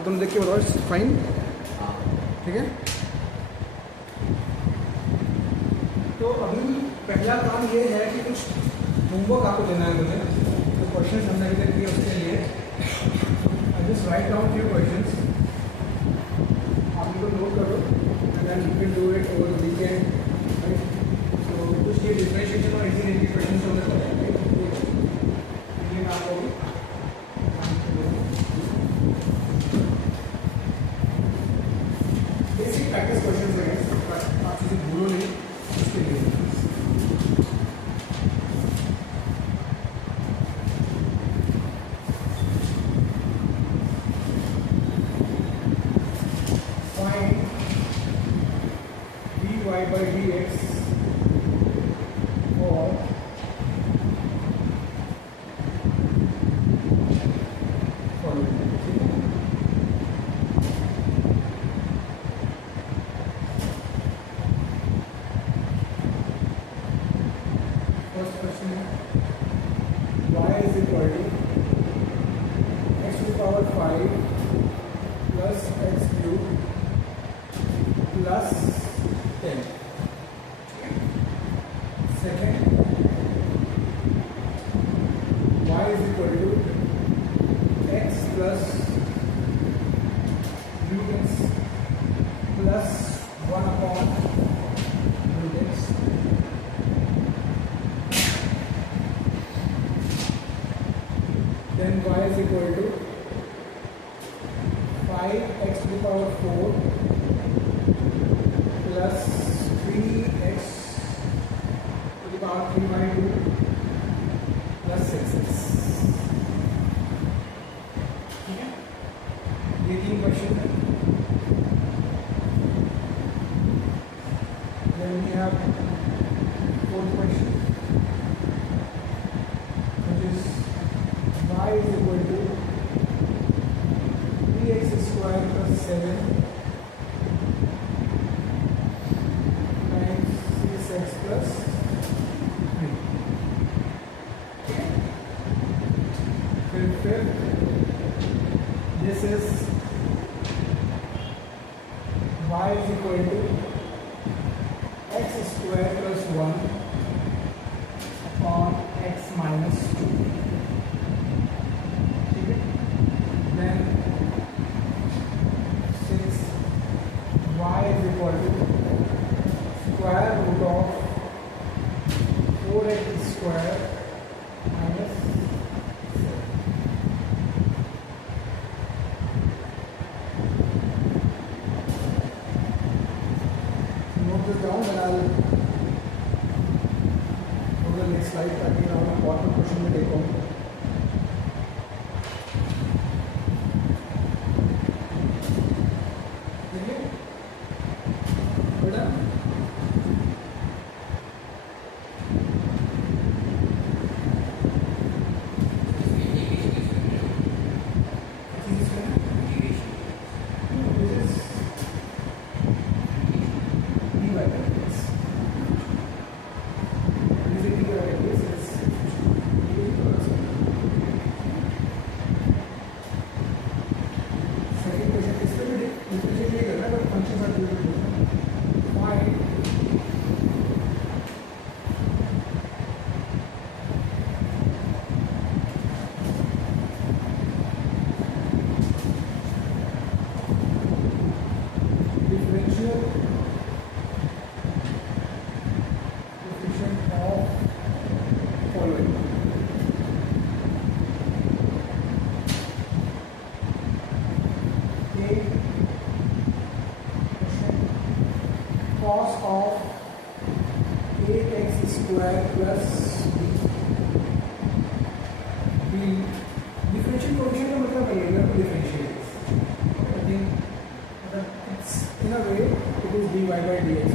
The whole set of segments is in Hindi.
आप दोनों देख के बताओ फाइन, ठीक है। तो अभी पहला काम ये है कि कुछ होमवर्क आपको देना है मुझे, तो क्वेश्चन हमने अभी किए उसके लिए I just write down few questions, आप इनको नोट करो and then you can do it over the weekend, right. तो कुछ ये डिफरेंशिएशन और इजी के क्वेश्चंस होने चाहिए, ये काम करो। बेसिक प्रैक्टिस क्वेश्चंस हैं, आप चीज़ें भूलो नहीं उसके लिए। dy by dx और फर्स्ट क्वेश्चन है y is equal to x to the power 5 plus x cube plus 10. Second, y is equal to x plus root x plus 1 upon root x. Then y is equal to 5x to the power 4 plus 3x to the power 3 by 2 plus 6x, ठीक है। ये तीन क्वेश्चन है। Then we have fourth question, which is y is equal to 3x square plus 7 times 6x plus 3. फिर this is y is equal to x square plus 1 upon x minus 2, ठीक है। Then since y is equal to square root of 4x square minus 7. Note this down and I'll go to the next slide ताकि आप important question में देखो। ठीक है बेटा, cos of 8x square plus b differential coefficient का मतलब है ये तो differentiate I think it's in a way it is dy by dx.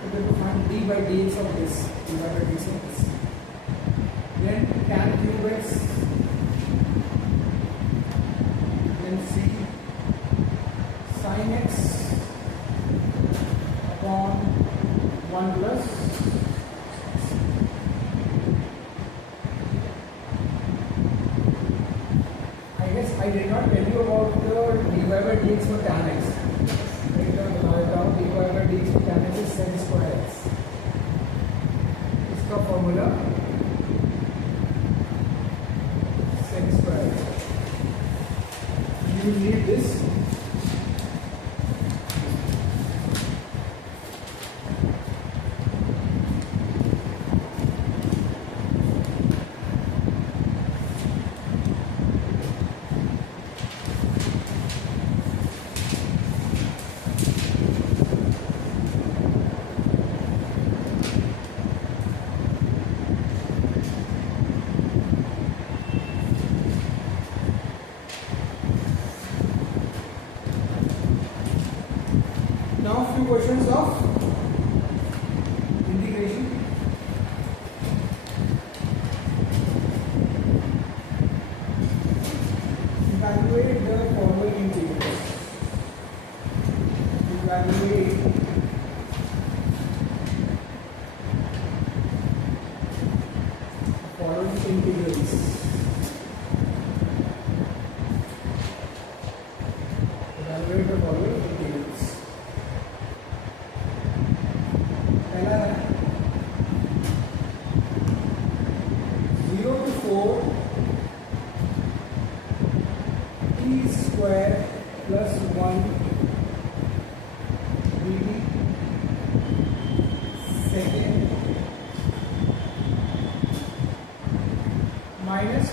So we find d by dx of this, dy by dx of this, then tan cube x, then c sin x upon 1 plus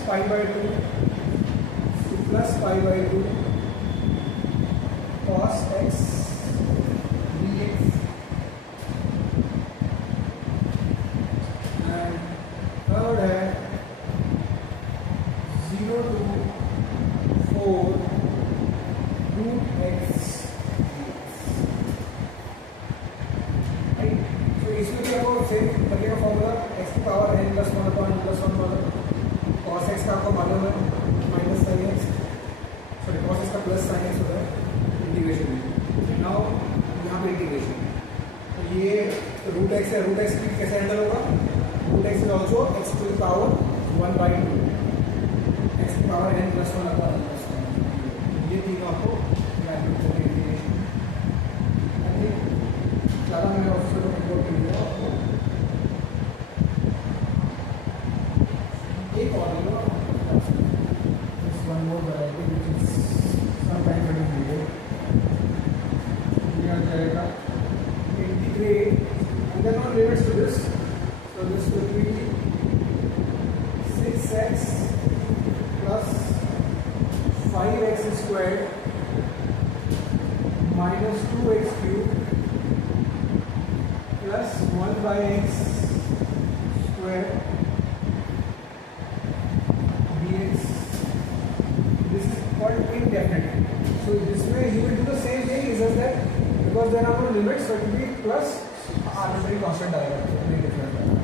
pi by 2 plus pi by 2 cos x dx and third है 0 to 4 root x राइट। तो इसमें भी आपको सेम तरीके का फॉर्मूला x की power n plus 1 upon plus 1 वाला cos x का आपको मालूम है minus sine x, sorry cos x का प्लस साइन x होता है इंटीग्रेशन में। नाउ यहाँ पे इंटीग्रेशन तो ये रूट x है, रूट x कैसे हैंडल होगा, root x is also x to the power 1 by 2 x की power n plus 1 upon plus 1। ये तीनों आपको वैल्यू होगी इंटीग्रेशन। ज़्यादा मैंने ऑफिसर को कंट्रोल कर लिया आपको एक और one more variety which is some time waiting video. ये आ जाएगा integrate and then on limits to this, so this will be 6x plus 5x squared minus 2x cube plus 1 by x square dx. This is called indefinite. So this way he will do the same thing, is just that because there are no limits, so it will be plus arbitrary constant आएगा, नहीं different आएगा।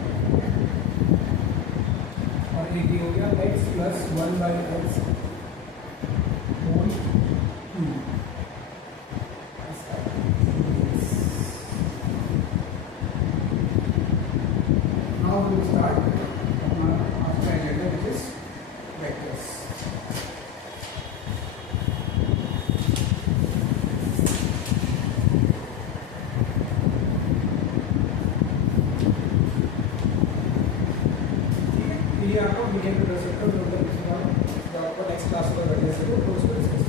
और एक ही हो गया x plus 1 by x whole cube. Now we will start after agenda, which is vectors. ये आपको मीडियम पे कर सकते हो, आपको नेक्स्ट क्लास में बैठे से तो उसको डिस्कस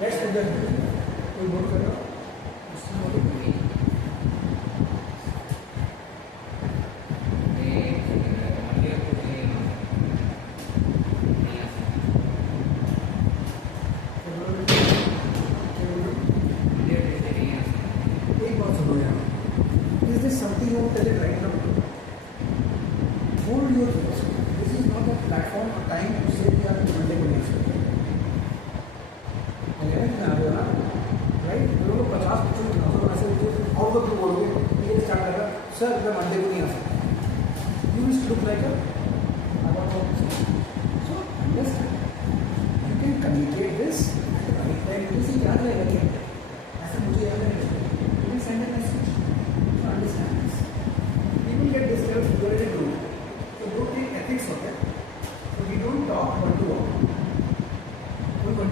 नेक्स्ट कोई नोट कर रहा हो something you tell it right now. Hold your thoughts. This is not a platform or time to say we are Monday को नहीं सकते। राइट, लोगों को 50% ऐसे और लोग बोलोगे ये स्टार्ट करेगा सर मैं मंडे को नहीं आ सकता, you will look like a so understand you can communicate this this ही याद रहेगा कि ऐसा मुझे याद नहीं you can send a message to understand this, people get disturbed when they do. तो ग्रुप की एथिक्स होता है, तो we don't talk one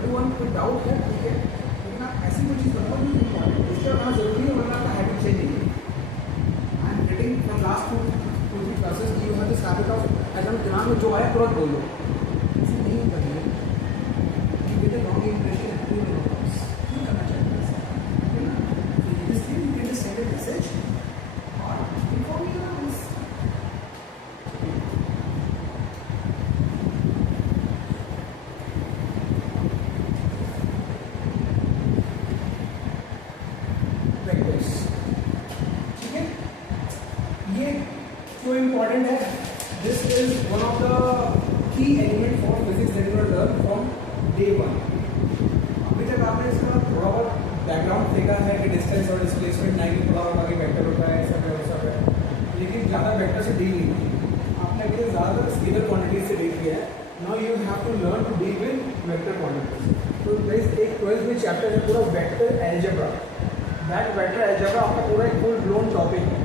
to one, कोई डाउट है ठीक है, लेकिन आप ऐसी कोई चीज़ बताओ नहीं इम्पॉर्टेंट इसलिए होना जरूरी है, वरना आपका हैबिट चेंज नहीं है। I am getting from last 2-3 classes you have this habit of ऐसा दिमाग में जो आया तुरंत बोलो, ऐसे नहीं करिए कि विद लॉन्ग इंप्रेशन नहीं करना चाहिए ऐसा, है ना। This thing you can just send a message और inform me about this. So important है, this is one of the key element for physics that you will learn from day 1. अभी तक आपने इसका थोड़ा बहुत बैकग्राउंड देखा है कि डिस्टेंस और डिस्प्लेसमेंट नहीं थोड़ा बहुत आगे वेक्टर होता है, सब है सब है, लेकिन ज़्यादा वेक्टर से डील नहीं किया आपने, अभी तक ज़्यादातर स्केलर क्वांटिटीज से डील किया है। Now you have to learn to deal with vector quantities. तो एक 12th में चैप्टर है पूरा vector algebra, that vector algebra आपका पूरा एक फुल ब्लोन टॉपिक है।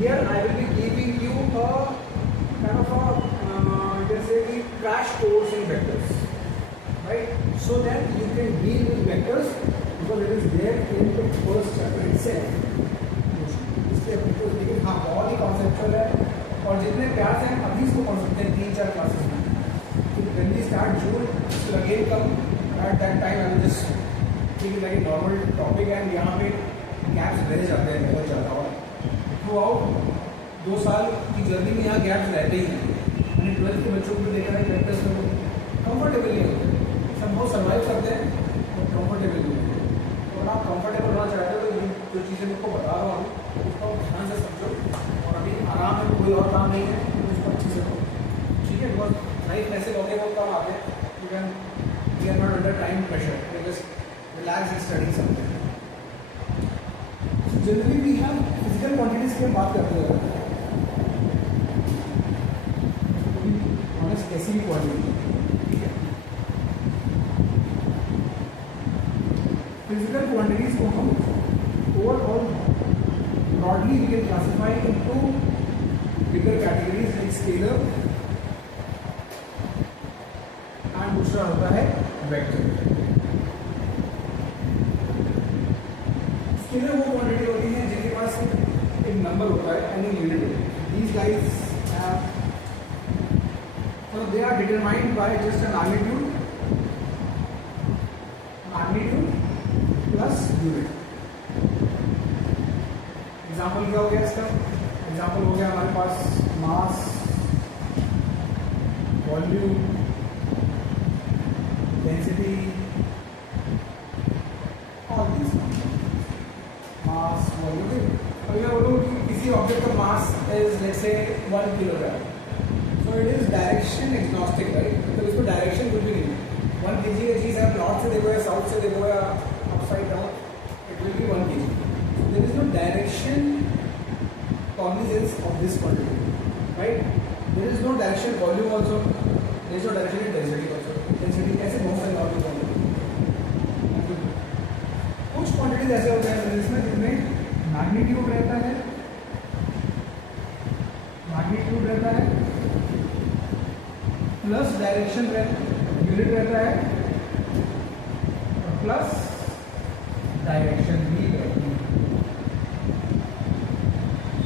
Here I will be giving you a kind of a जैसे कि crash course in vectors, right? So that you can deal with vectors because it is there in the first chapter itself. इसलिए लेकिन हाँ बहुत ही conceptual है और जितने प्यार से हम अभी इसको पढ़ सकते हैं 3-4 क्लासेस में। When we start June, it will again come at that time. I will just ठीक है, लाइक नॉर्मल टॉपिक है, यहाँ पे गैप्स रह जाते हैं बहुत ज़्यादा, और थ्रू आउट 2 साल की जर्नी में यहाँ गैप्स रहते ही हैं। मैंने 12th के बच्चों को देखा है, वेक्टर्स में कंफर्टेबल नहीं होते, सब बहुत सर्वाइव करते हैं और कंफर्टेबल नहीं होते। तो अगर आप कंफर्टेबल होना चाहते हो तो ये जो चीज़ें मैं आपको बता रहा हूँ उसको ध्यान से समझो, और अभी आराम है, कोई और काम नहीं है तो उसको अच्छे से करो, ठीक है। बहुत लाइफ ऐसे होते हैं, बहुत काम आते हैं, you can we are not under time pressure, you just relax and study something. Generally भी हम फिजिकल क्वांटिटीज़ की हम बात करते हैं, कैसी भी क्वांटिटी, ठीक है। फिजिकल क्वांटिटीज को हम overall broadly we can classify into bigger categories like scalar and दूसरा होता है वेक्टर। स्केलर वो क्वांटिटी होती है जिनके पास एक नंबर होता है, any unit. These guys have so they are determined by just a magnitude plus unit। Example क्या हो गया इसका? एग्जाम्पल हो गया हमारे पास mass, volume, density, all these mass, volume. अगर मैं बोलूँ कि किसी ऑब्जेक्ट का mass is let's say 1 kilogram, so it is direction agnostic, right? तो इसको डायरेक्शन कुछ भी नहीं है। 1 kg की चीज़ है, नॉर्थ से देखो या साउथ से देखो या upside down, it will be 1 kg। There is no direction cognizance of this quantity, right? There is no direction volume also, there is no direction in density also. Density ऐसे बहुत सारे और क्वांटिटी, कुछ क्वांटिटीज ऐसे होते हैं जिसमें मैग्नीट्यूड रहता है, प्लस डायरेक्शन यूनिट रहता है, और प्लस डायरेक्शन भी रहती है।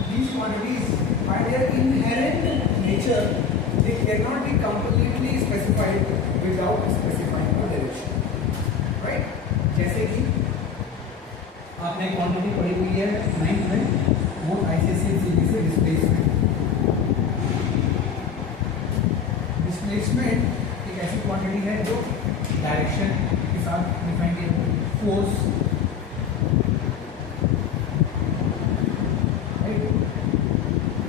These quantities by their inherent nature they cannot be completely specified without specifying the direction, right? जैसे कि आपने क्वांटिटी पढ़ी हुई है 9th में, वो ICSE से डिस्प्लेसमेंट। डिस्प्लेसमेंट एक ऐसी क्वांटिटी है जो डायरेक्शन के साथ डिफाइन किया जाता है। फोर्स, राइट,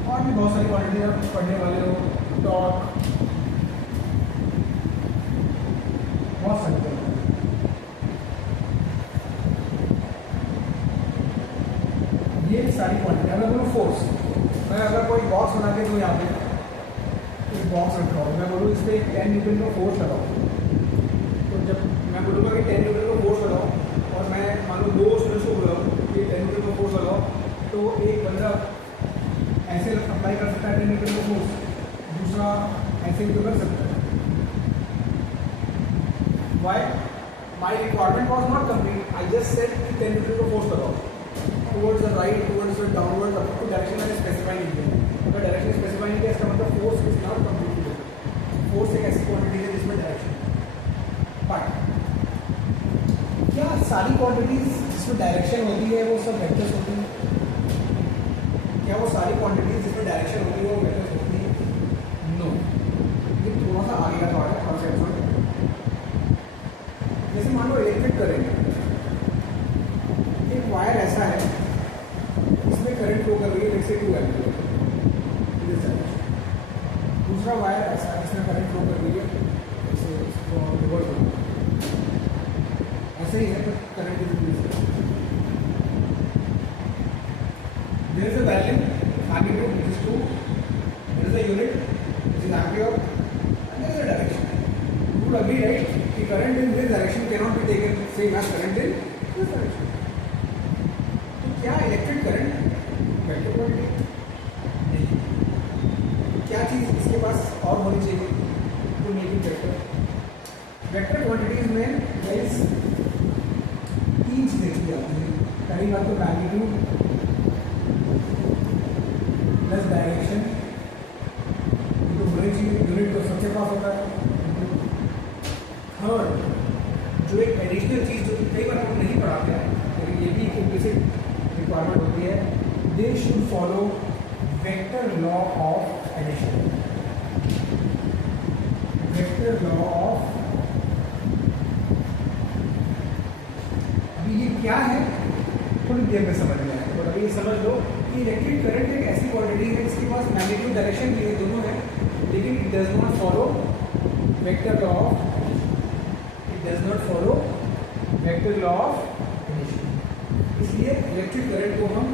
और भी बहुत सारी क्वांटिटी आप पढ़ने वाले हो, टॉर्क, बहुत सारी। ये सारी क्वांटिटी, अगर बोलो फोर्स, मैं अगर कोई बॉक्स बना के दूँ यहाँ पे बॉक्स रखा हो, मैं बोलूँ इस पर 10 न्यूटन का फोर्स लगाओ, तो जब मैं बोलूँगा कि 10 न्यूटन का फोर्स लगाओ और मैं मान लो 2 स्टूडेंट्स को बोला कि 10 न्यूटन का फोर्स लगाओ, तो एक बंदा ऐसे अप्लाई कर सकता है 10 न्यूटन का फोर्स, दूसरा ऐसे भी कर सकता है। Why? My requirement was not complete, I just said कि 10 न्यूटन का फोर्स लगाओ towards the right, towards the downward, अब तो डायरेक्शन मैंने स्पेसिफाई नहीं किया। अगर डायरेक्शन स्पेसिफाई नहीं किया इसका मतलब force is not complete. Force एक ऐसी क्वांटिटी है जिसमें डायरेक्शन, बट क्या सारी क्वांटिटीज जिसमें डायरेक्शन होती है वो सब वेक्टर्स होती हैं? क्या वो सारी क्वांटिटीज जिसमें डायरेक्शन होती है वो वेक्टर्स होती है? नो। ये थोड़ा सा आगे का थॉट है कॉन्सेप्ट। जैसे मान लो इलेक्ट्रिक करंट, एक वायर ऐसा है इसमें करंट फ्लो कर रही है जैसे 2 एम्पीयर, दूसरा वायर ऐसा है जिसमें करंट फ्लो कर रही है जैसे इसको रिवर्स, ऐसे ही है, तो current there is a value magnitude which is 2, there is a unit which is ampere, and there is a direction. You will agree, right, कि current in this direction can not be taken same as current in this direction. तो क्या इलेक्ट्रिक करंट वेक्टर क्वांटिटी? नहीं। क्या चीज़ इसके पास और होनी चाहिए to make it vector? Vector quantities में गाइस 3 चीज़ें की जाती हैं। पहली बात तो मैग्नीट्यूड प्लस डायरेक्शन, तो बड़ी चीज यूनिट तो सबसे पास होता है। थर्ड, जो एक एडिशनल चीज़ जो कई बार हम नहीं पढ़ाते हैं लेकिन ये भी एक बेसिक रिक्वायरमेंट होती है, they should follow vector law of addition. Vector law of, अभी ये क्या है थोड़ी देर में समझ में आएगा, और अभी समझ लो कि इलेक्ट्रिक करंट एक ऐसी क्वांटिटी है जिसके पास मैग्नीट्यूड डायरेक्शन के लिए दोनों है, लेकिन it does not follow vector law of, it does not follow vector law of addition. इसलिए इलेक्ट्रिक करंट को हम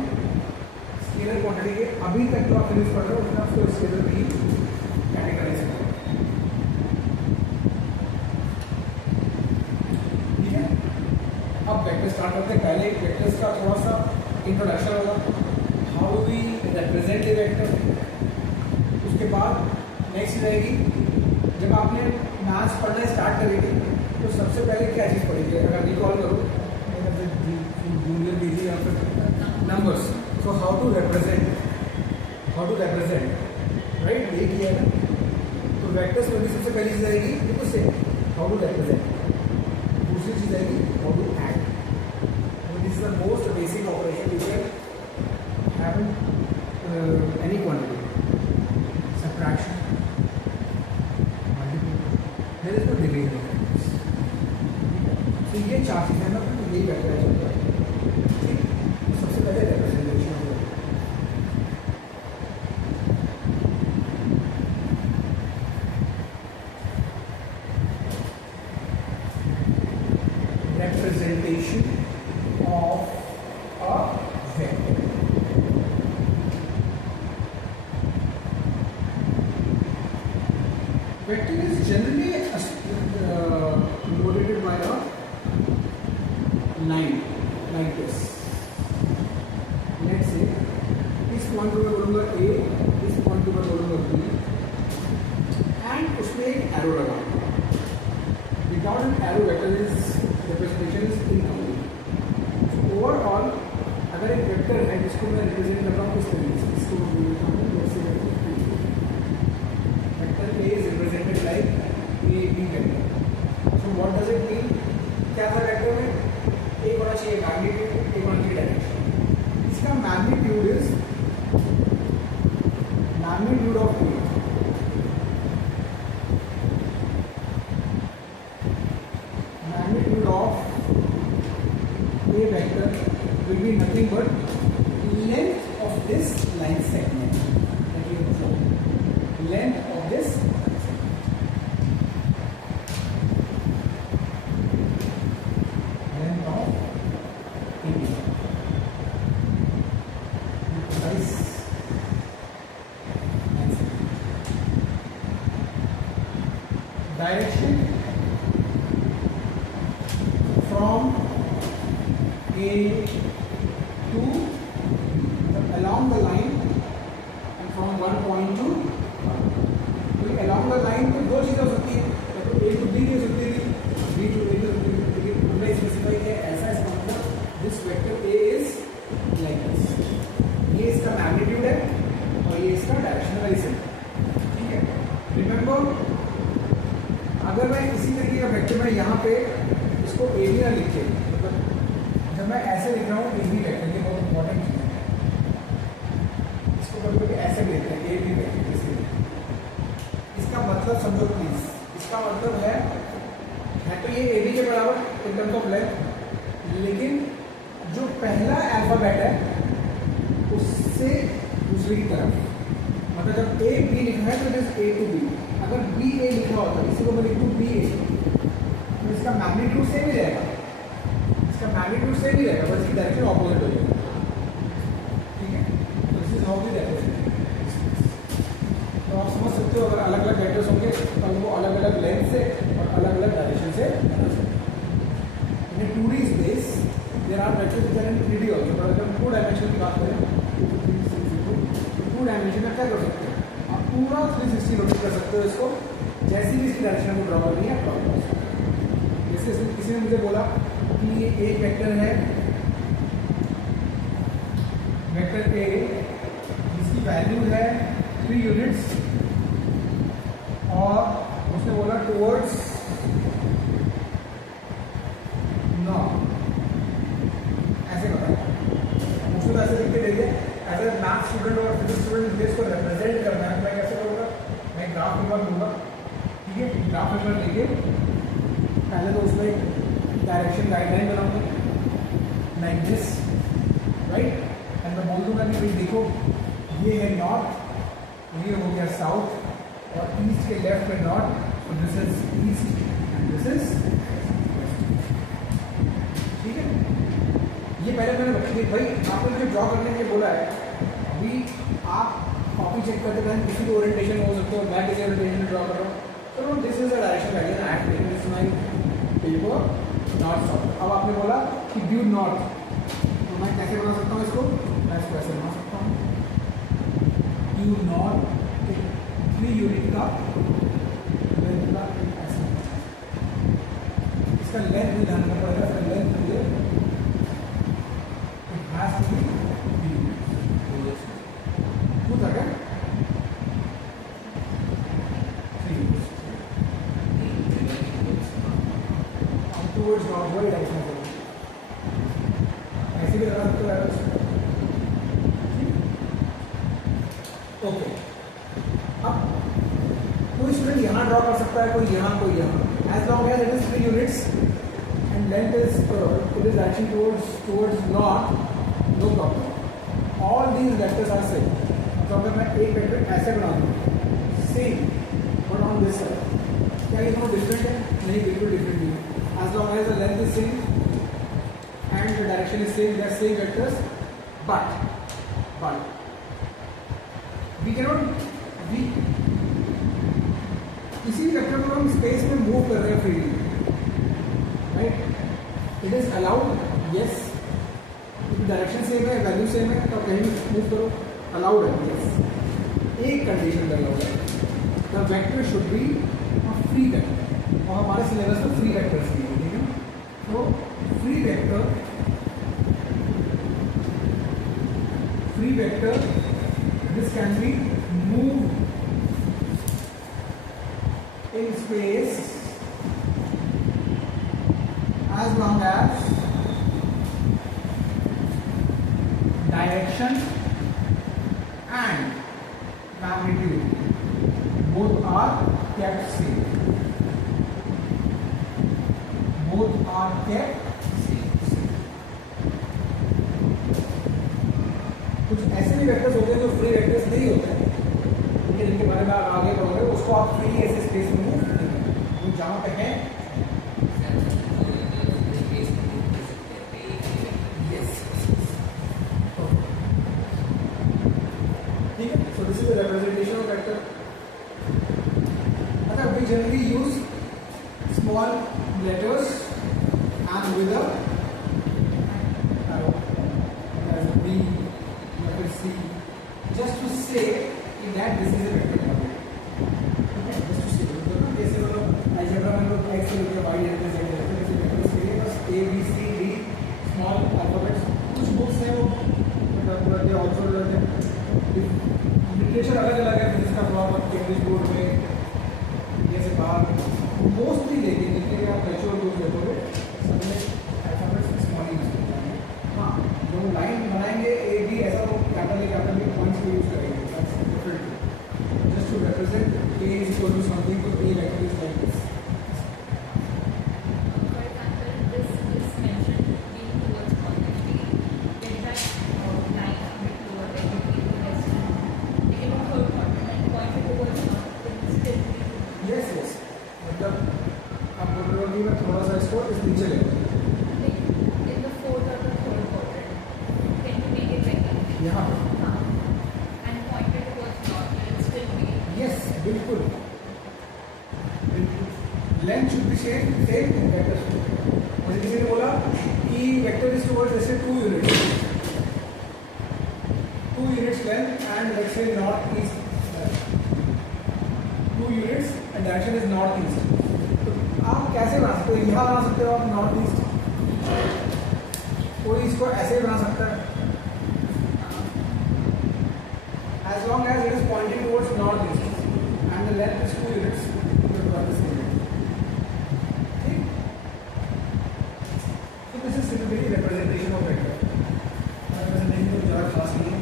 स्केलर क्वांटिटी के, अभी तक जो आप फिनिश पढ़ रहे हो उसमें आपको स्केलर भी कैटेगराइज करें, ठीक है। अब वेक्टर स्टार्ट करते हैं। पहले वेक्टर्स का थोड़ा सा इंट्रोडक्शन होगा, how we represent a vector. उसके बाद नेक्स्ट रहेगी, जब आपने मैथ्स पढ़ना स्टार्ट करेंगे तो सबसे पहले क्या चीज़ पढ़ेगी, अगर रिकॉल करो जूनियर दीजिए या फिर numbers, so how to represent right, ये किया है। तो वेक्टर्स में भी सबसे पहली चीज़ आएगी बिल्कुल से हाउ टू रिप्रेजेंट, दूसरी चीज़ आएगी how to add. This is the most basic operation you can have in any quantity, subtraction, there is no division. तो ये चार चीज़ें ना, तो यही वेक्टर है। सबसे पहले रिप्रेजेंटेशन हो, representation of a vector. Vector is generally notated by a line like this. Let's say इस पॉइंट को मैं बोलूँगा A, इस पॉइंट को मैं बोलूँगा B, एंड उसमें एक एरो लगा। Without an arrow, vector is representation is incomplete. Overall अगर एक वेक्टर है जिसको मैं रिप्रेजेंट कर रहा हूँ इस तरीके से, इसको vector A is represented like A B vector. So what does it mean? क्या था वेक्टर में? एक होना चाहिए मैग्नीट्यूड, एक होना चाहिए डायरेक्शन। इसका magnitude is magnitude of A, A vector will be nothing but length of this line segment that you have drawn. Length of this length of AB. Nice. Direction from A to along the line and from one point to along the line तो दो चीज़ें हो सकती है, तो A to B हो सकती है, B to A हो सकती है, लेकिन हमने स्पेसिफाई किया ऐसा इसका मतलब this vector A is like this, ये इसका मैग्नीट्यूड है और ये इसका डायरेक्शन वेरी सिंपल, ठीक है। रिमेंबर अगर मैं इसी तरीके का वेक्टर मैं यहाँ पे इसको A भी ना लिख के, जब मैं ऐसे लिख रहा हूँ ए बी वेक्टर, ये बहुत इंपॉर्टेंट चीज़ है, इसको कभी कभी ऐसे भी लिखते हैं ए बी वेक्टर, इसलिए इसका मतलब समझो प्लीज, इसका मतलब है तो ये ए बी के बराबर इन टर्म्स ऑफ लेंथ, लेकिन जो पहला अल्फाबेट है उससे दूसरे की तरफ, मतलब जब ए बी लिखा है तो it is A to B, अगर बी ए लिखा होता है इसी को मैं लिख दूँ बी ए, तो इसका मैग्नीट्यूड सेम ही रहेगा, मैग्नीट्यूड से भी रहेगा, बस इसकी डायरेक्शन ऑपोजिट हो जाएगी, ठीक है। तो this is how we represent. तो आप समझ सकते हो अगर अलग अलग वेक्टर्स होंगे तो उनको अलग अलग लेंथ से और अलग अलग डायरेक्शन से बना सकते हैं। In 2D space there are vectors which are in 3D also, पर अगर हम 2 डायमेंशन की बात करें तो 2 डायमेंशन में क्या कर सकते हैं, आप पूरा 360 रोटेट कर सकते हो इसको, जैसी भी इसकी डायरेक्शन को ड्रॉ करनी है ड्रॉ कर सकते हो। जैसे किसी ने मुझे बोला कि ये एक वेक्टर है, वेक्टर ए जिसकी वैल्यू है 3 यूनिट्स और उसने बोला टुवर्ड्स लूँगा, ठीक है। ग्राफ पेपर लेके पहले तो उसमें एक डायरेक्शन गाइडलाइन बनाऊंगा लाइक दिस, राइट। एंड मैं बोल दूँगा कि भाई देखो ये है नॉर्थ, ये हो गया साउथ, और ईस्ट के लेफ्ट में नॉर्थ, तो this is east and this is, ठीक है। ये पहले मैंने बता दिया भाई, आपने जो ड्रॉ करने के लिए बोला है, अभी आप कॉपी चेक करते टाइम किसी को ओरिएंटेशन हो सकते हो, मैं किसी ओरिएंटेशन ड्रॉ कर रहा हूँ, तो this is the direction guideline I have taken this my paper north south. अब आपने बोला कि ड्यू नॉर्थ, तो मैं कैसे बना सकता हूँ इसको, मैं इसको ऐसे बना सकता हूँ, ड्यू नॉर्थ 3 यूनिट का लेंथ का ऐसा, इसका लेंथ भी ध्यान रखना पड़ेगा, इसका लेंथ मुझे has to be good again. Towards northward direction. ऐसे भी लगा सकते हो, ओके। अब कोई स्टूडेंट यहाँ ड्रॉ कर सकता है, कोई यहाँ, कोई यहाँ, as long as it is 3 units and length is it is actually towards north, no problem. All these vectors are same. तो अगर मैं एक वेक्टर ऐसे बना दूँ same but on this side, क्या ये दोनों डिफरेंट है? नहीं, बिल्कुल डिफरेंट नहीं है। As long as the length is same and the direction is same, they are same vectors, but we cannot, we किसी भी वेक्टर को हम स्पेस में मूव कर रहे हैं freely, right. It is allowed, yes, direction same है, वैल्यू सेम है, तो कहीं भी मूव करो, अलाउड है, यस। एक कंडीशन पर अलाउड है, the vector should be a free vector, और हमारे सिलेबस में फ्री वेक्टर्स नहीं है, ठीक है। तो free vector this can B move in space as long as direction and magnitude both are kept same. Both are kept same. कुछ ऐसे भी वेक्टर्स होते हैं जो फ्री वेक्टर्स नहीं होते हैं, जिनके बारे में आप आगे पढ़ोगे, उसको आप फ्री ऐसे स्पेस में मूव करेंगे, जहाँ पे है ठीक है। So this is the representation of vector. अच्छा, we generally use small letters and with a B या फिर C, just to say that this is a vector quantity, okay, just to say, जैसे मतलब अलजेब्रा में लोग x लेके y लेके z लेके ऐसे वेक्टर्स के लिए बस a b c d small alphabets, कुछ बुक्स हैं वो मतलब दे आल्सो लिटरेचर अलग अलग है, जिसका प्रभाव कैम्ब्रिज बोर्ड में ये से बाहर मोस्टली लेकिन जितने आप मैच्योर यूज देखोगे सब में अल्फाबेट्स स्मॉल ही यूज करते हैं। हाँ, जो लाइन बनाएंगे ए बी ऐसा तो कैपिटल पॉइंट्स को यूज करेंगे just to represent A is equal to something, so A vector is like this. For example, this is mentioned being towards quantity, get that line a bit lower, like between the west and take a third quadrant and point it towards north, then still be Yes, yes. मतलब आप बोल रहे हो कि मैं थोड़ा सा इसको इस नीचे ले like in the fourth or the third quadrant. Can you make it like that? यहाँ पे, And point it towards north, then it still be. yes, बिल्कुल, length should be same vector. मुझे किसी ने बोला कि वेक्टर इज टुवर्ड्स जैसे 2 units length and let's say north east, 2 units and direction is north east, तो आप कैसे बना सकते हो? यहाँ बना सकते हो आप नॉर्थ ईस्ट, कोई इसको ऐसे बना सकता है, as long as it is pointing towards northeast and the length is 2 units, you have got the same length. Okay? So this is simply representation of vector. Representation तो ज़्यादा खास नहीं है,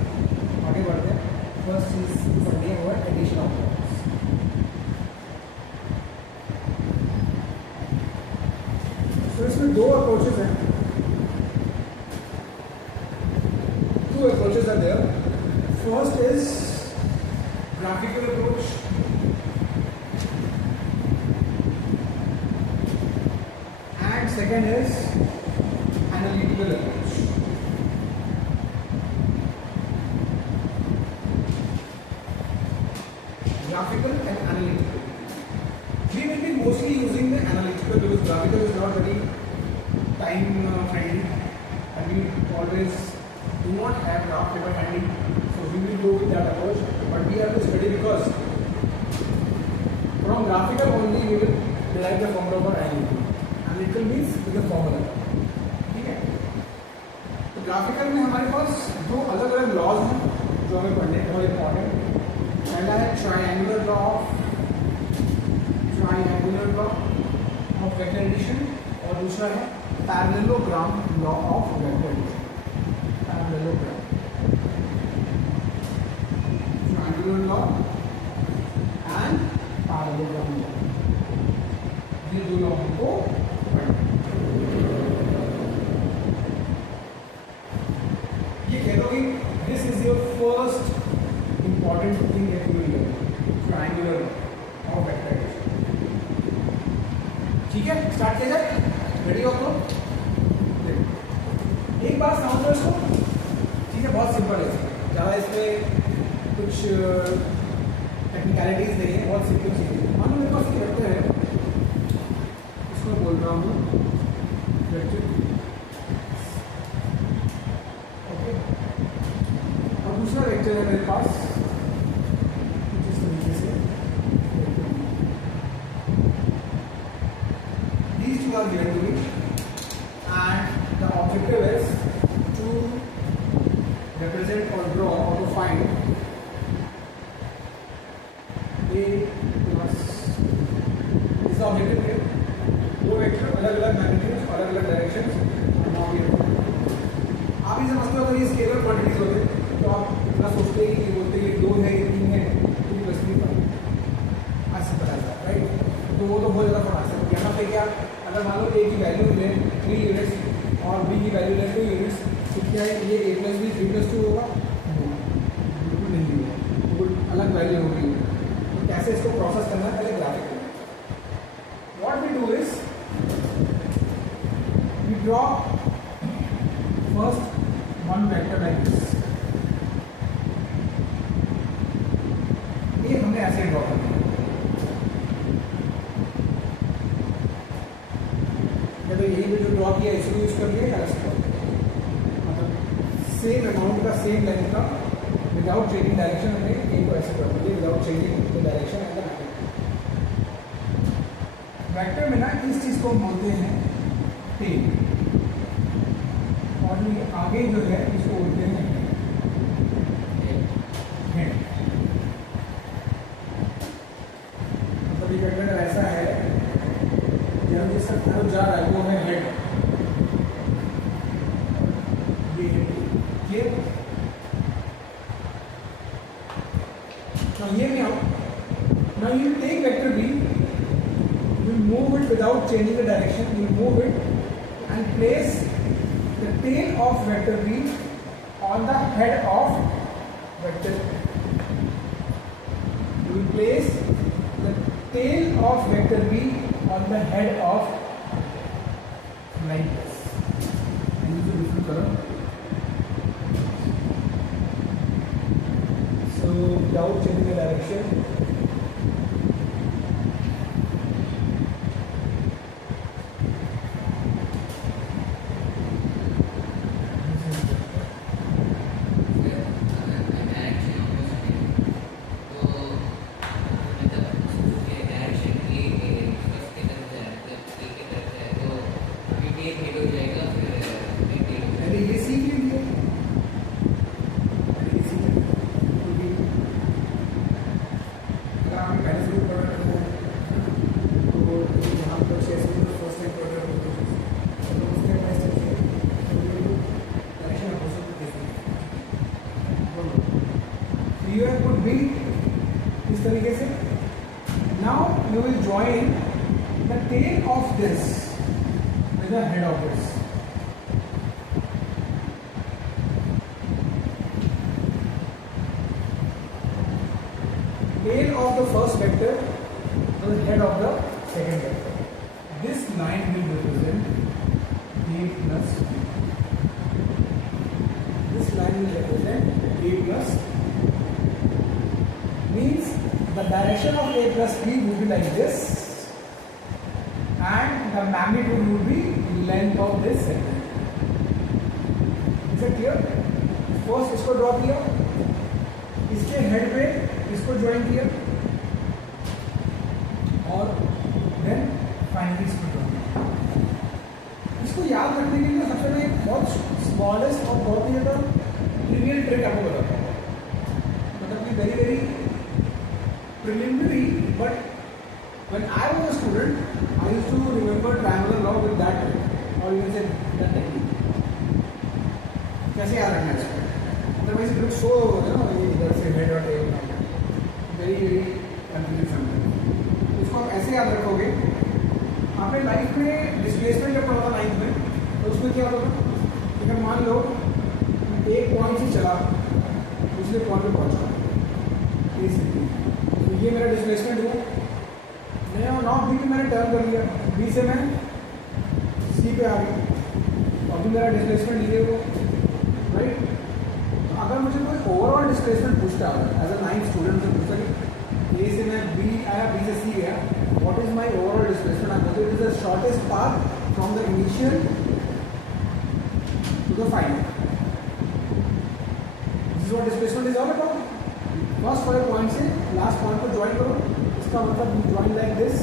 आगे बढ़ते हैं। फर्स्ट चीज पढ़नी है वो है एडिशन ऑफ पॉइंट्स। इसमें दो अप्रोचेस हैं, two approaches are there. First is graphical approach, and second is analytical approach. Graphical and analytical. We will be mostly using the analytical because graphical is not very time friendly, and we always do not have graph paper handy, so we will go with that approach. But we have to study because from graphical only we will derive the formula for analytical. Analytical means with the formula. ठीक है? तो ग्राफिकल में हमारे पास दो अलग अलग लॉज हैं जो हमें पढ़ने बहुत इंपॉर्टेंट। पहला है triangular law of vector addition और दूसरा है parallelogram law of vector addition. Parallelogram, triangular law and parallelogram law, ये दो लॉ को ये कह दो कि this is your first important thing that you will learn, triangular law of vector addition. ठीक है, स्टार्ट किया जाए। रेडी हो तो एक बार समझो इसको। ठीक है, बहुत सिंपल है, ज़्यादा इसमें कुछ टेक्निकलिटीज नहीं है, बहुत सिंपल चीज़ है। मान लो मेरे पास एक वेक्टर है, इसको बोल रहा हूँ वेक्टर, ओके, और दूसरा वेक्टर है मेरे पास इस तरीके से। These two are given to me, and the objective is to represent or draw or to find A plus, this is the objective here. दो वेक्टर अलग अलग मैग्नीट्यूड, अलग अलग डायरेक्शन। आप ये समझते हो अगर ये स्केलर क्वांटिटीज होते तो आप इतना सोचते ही नहीं, बोलते ये 2 है, ये 3 है, 2 + 3 ऐसे पता है, राइट? तो वो तो बहुत ज़्यादा फटाक से यहाँ पे क्या, अगर मान लो ए की वैल्यू ले 3 यूनिट्स और बी की वैल्यू ले 2 यूनिट्स, तो क्या है ये a + b 3 + 2 होगा? बिल्कुल नहीं होगा, बिल्कुल अलग वैल्यू होगी। तो कैसे इसको प्रोसेस करना है, पहले ग्राफिक में what we do is we draw first one vector like this. ये हमने ऐसे ड्रॉ करना है, तो यही पे जो ड्रॉ किया इसको यूज कर लिया, मतलब सेम अमाउंट का सेम लेंथ का विदाउट चेंजिंग डायरेक्शन हमने एक को ऐसे कर दिया, without changing the direction and the vector में ना इस चीज़ को हम बोलते हैं टेल, और ये आगे जो है इसको बोलते हैं हेड। मतलब ये वेक्टर ऐसा है जिसका तरफ जा रहा है वो है हेड, ये now here now you take vector b, you move it without changing the direction, you move it and place the tail of vector b on the head of vector, you will place the tail of vector b on the head of like this, and use a different color. So without changing the direction, इस तरीके से। Now you will join the tail of this, the is the head of this. Tail of the first vector to the head of the second vector. This line will represent A plus B. This line will represent A plus B. Means the direction of A plus B would be like this, and the magnitude would be length of this segment. Is it clear? First इसको ड्रॉ किया, इसके हेड पे इसको ज्वाइन किया और देन फाइनली इसको ड्रॉ किया. इसको याद रखने के लिए सबसे पहले एक बहुत स्मॉलेस्ट और बहुत ही ज़्यादा ट्रिवियल ट्रिक आपको बताता हूँ. मतलब कि very very preliminary, but when I was a student, I used to remember triangular law with that trick, or you can say that technique. कैसे याद रखना है इसको? Otherwise it looks so, you know, इधर से head और tail, very very confusing. इसको आप ऐसे याद रखोगे. आपने लाइफ में डिस्प्लेसमेंट जब पढ़ा था 9th में, तो उसमें क्या होता था? अगर मान लो एक पॉइंट से चला दूसरे पॉइंट पे पहुंचा, ये मेरा डिस्प्लेसमेंट हुआ. मैं नॉट बी पे मैंने टर्न कर लिया, बी से मैं सी पे आ गया, अभी मेरा डिस्प्लेसमेंट ये हुआ, राइट. अगर मुझे कोई ओवरऑल डिस्प्लेसमेंट पूछता है एज अ 9th स्टूडेंट से पूछता कि ए से मैं बी आया, बी से सी गया, what is my overall displacement, I बोलते it is the shortest path from the initial to the final. This is what displacement is all about. First वाले पॉइंट से लास्ट पॉइंट को ज्वाइन करो, इसका मतलब join like this.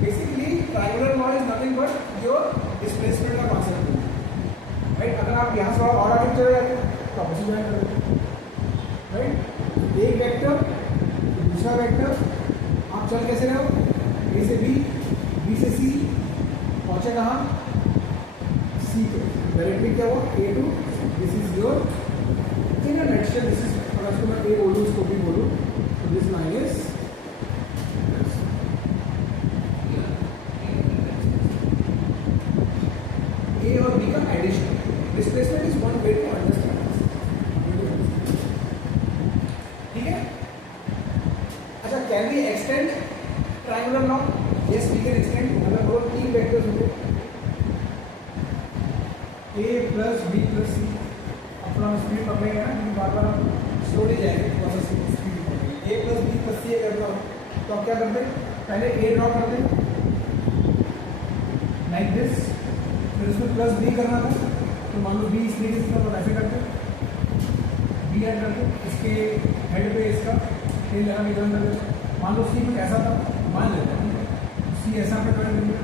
Basically triangular law is nothing but your displacement का कॉन्सेप्ट है, राइट. अगर आप यहाँ से और आगे चले जाते तो आप उसी ज्वाइन कर देते, राइट. एक वेक्टर दूसरा वेक्टर, आप चल कैसे रहे हो, ए से बी, बी से सी, पहुंचे कहाँ, सी पे. डायरेक्टली क्या हुआ, A to, this is your in a nutshell. This is, अगर इसको मैं ए बोलूँ इसको बी बोलूँ, तो दिस लाइन इज ए और बी का addition. Displacement is one way to understand. ठीक है. अच्छा, can we extend triangular law? Yes, we can extend. अगर दो तीन वेक्टर्स होंगे A plus B plus C, अपना स्पीड पकड़ेगा ना, क्योंकि बार बार आप स्लोली जाएंगे, थोड़ा सा स्पीड पकड़ेंगे. ए प्लस बी प्लस सी करना हो तो आप क्या करते हैं, पहले ए ड्रॉ कर दें लाइक दिस, फिर उसमें प्लस बी करना था तो मान लो बी इस तरीके से तो ऐसे करते बी ऐड करके इसके हेड पे इसका टेल लगा के जॉइन कर देते. मान लो सी कुछ ऐसा था, मान लेते हैं सी ऐसा पे जॉइन करेंगे,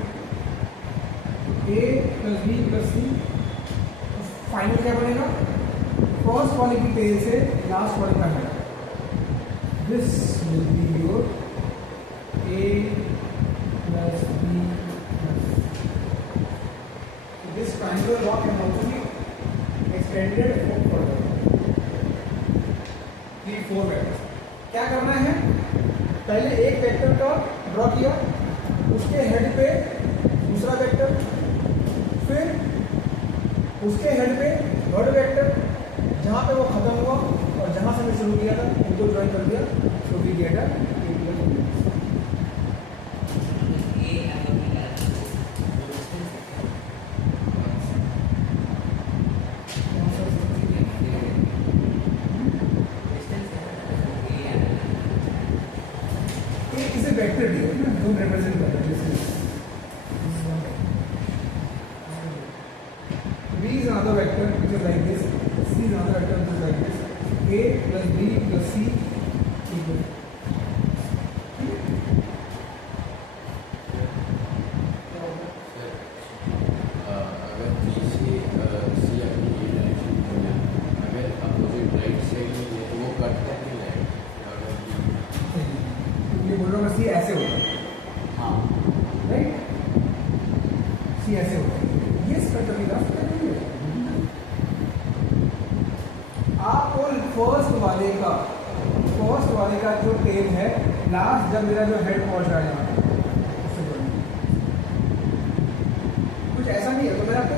ए प्लस बी प्लस सी. फाइनल क्या बनेगा, फर्स्ट वाले की टेल से लास्ट वाले का head. This will be your A plus B plus. This triangular law can also be extended further. 3-4 vectors. क्या करना है, पहले एक वेक्टर का ड्रॉ किया, उसके हेड पे दूसरा वेक्टर, फिर उसके हेड पे थर्ड वेक्टर, जहाँ पे वो खत्म हुआ और जहाँ से मैं शुरू किया था उनको ज्वाइन कर दिया. सो वी गेट अ इसे वेक्टर डी जो रिप्रेजेंट करता है. B is another vector which is like this. C is another vector which is like this. A plus B plus C equal. अगर B से C अपनी ये डायरेक्शन में, अगर अपोजिट राइट साइड में है तो वो कटता है राइट. ये बोल रहा हूँ C ऐसे होगा, हाँ राइट. C ऐसे होगा, ये स्ट्रक्चर की रास्ता नहीं है. आपको फर्स्ट वाले का जो टेल है, लास्ट जब मेरा जो हेड पहुंच रहा है यहाँ उससे कुछ ऐसा नहीं है, तो मैं आपको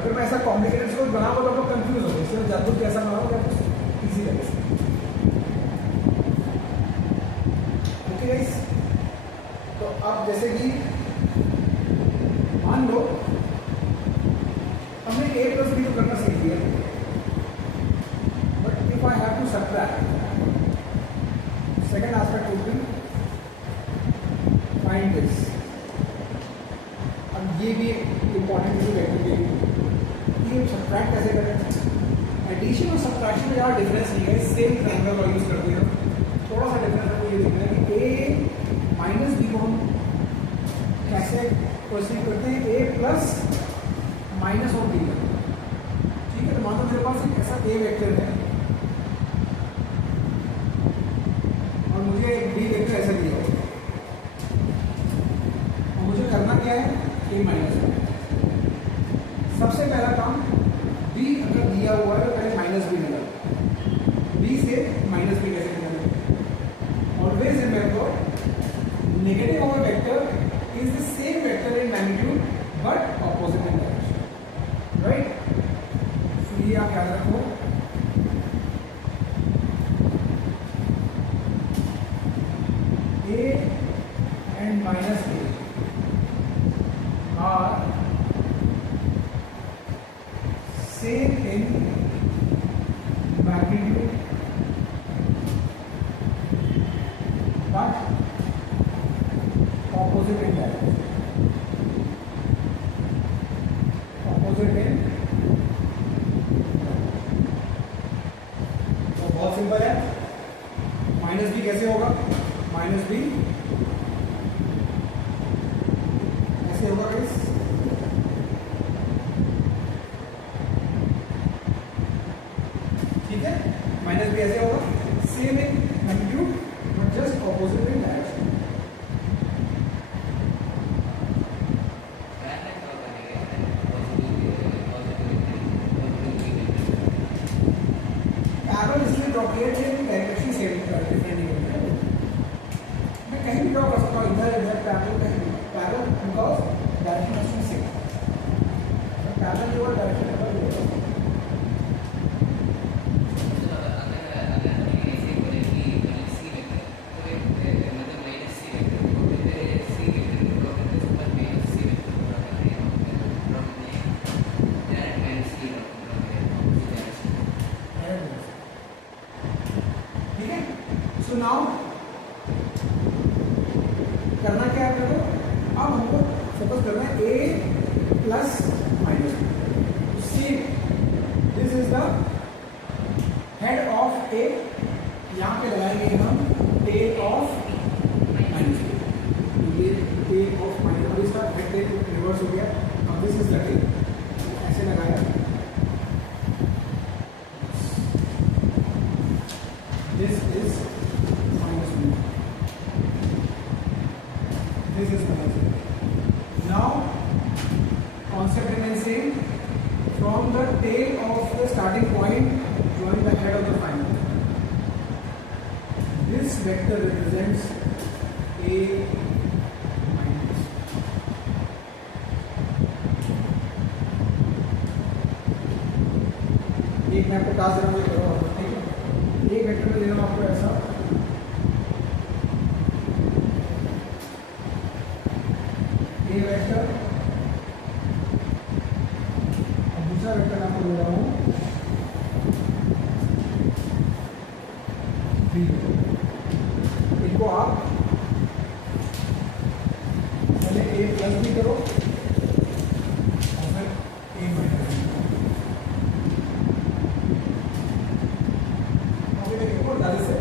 अगर मैं ऐसा कॉम्प्लिकेटेड सोच बनाऊंगा तो आपको कंफ्यूज होगा, इसलिए मैं जानबूझ के ऐसा बनाऊंगा आपको ईजी लगे। ओके गाइस, तो अब जैसे कि मान लो हमने a प्लस बी तो करना सीख लिया, but if I have to subtract, second aspect would be find this. अब ये भी एक इंपॉर्टेंट चीज है कि सब्ट्रैक्ट कैसे करें। एडिशन और सब्ट्रैक्शन में ज़्यादा डिफरेंस नहीं है, सेम ट्रायंगल का यूज करते हैं। थोड़ा सा डिफरेंस आपको ये देखना है कि a माइनस बी को हम कैसे प्रोसीड करते हैं, a plus minus of B. ठीक है, तो मान लो मेरे पास एक ऐसा a वेक्टर है और मुझे एक b वेक्टर ऐसा दिया है, और मुझे करना क्या है, a माइनस बी। सबसे पहला काम, b अगर दिया हुआ है तो पहले माइनस बी मिला, b से माइनस बी कैसे मिला। Always remember, negative of a vector is the same vector in magnitude but opposite in direction, right? So ये आप याद रखो। a and minus a are same in magnitude but opposite in direction. Opposite in, तो बहुत सिंपल है। माइनस बी कैसे होगा, माइनस बी ऐसे होगा गाइस, ठीक है। माइनस बी ऐसे होगा, same in magnitude but just opposite in direction. Parallel इसलिए ड्रॉ किया कि डायरेक्शन सेम डिफरेंट नहीं होता है। मैं कहीं भी ड्रॉ कर सकता हूँ, इधर इधर पैरेलल कहीं भी, parallel because direction same, parallel जो डायरेक्शन होगा ये होगा। So now करना क्या है मेरे को, अब हमको फोकस करना है a plus minus B. See this is the head of a, यहाँ पे लगाएंगे हम टेल ऑफ माइनस बी। ये टेल ऑफ माइनस बी, इसका हेड टेल रिवर्स हो गया। अब दिस इज द टेल, ऐसे लगाया, this is minus b, this is minus b. Now concept remains same, from the tail of the starting point join the head of the final. This vector represents a minus, एक मैं आपको टास्क दे रहा हूँ, ये करो आप, ठीक है। एक वेक्टर में दे रहा हूँ आपको ऐसा, a वेक्टर, और दूसरा वेक्टर मैं आपको दे रहा हूँ b। इनको आप पहले a प्लस b करो और फिर a माइनस b। डाली से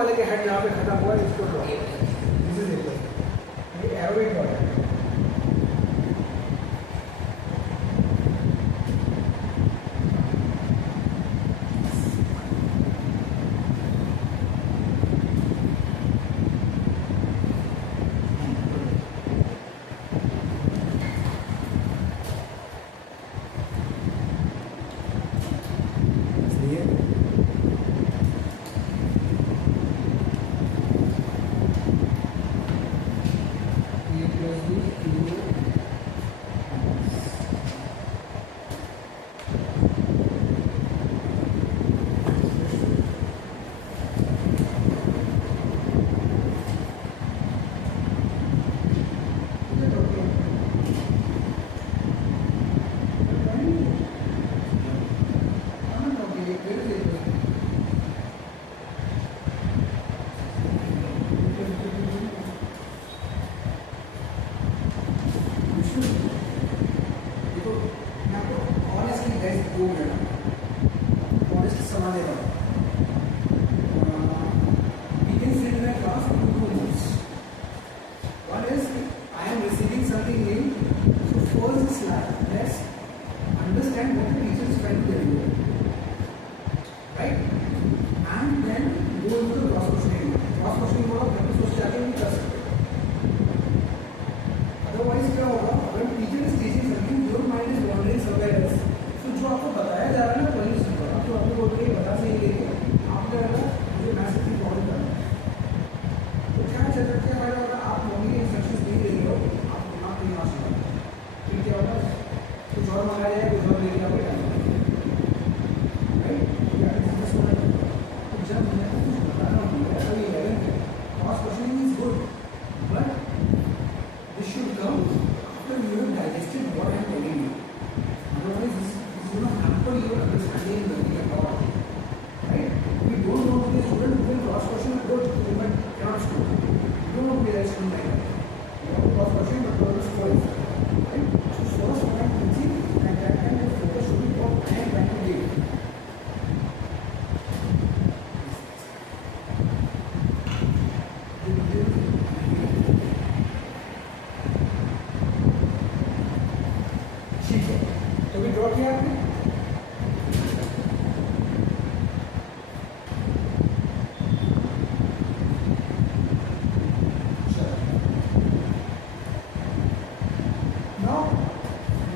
वाले के हेड जहाँ पे खत्म हुआ है इसको ड्रॉ, दिस इज इक्वल, ये एरो एक है।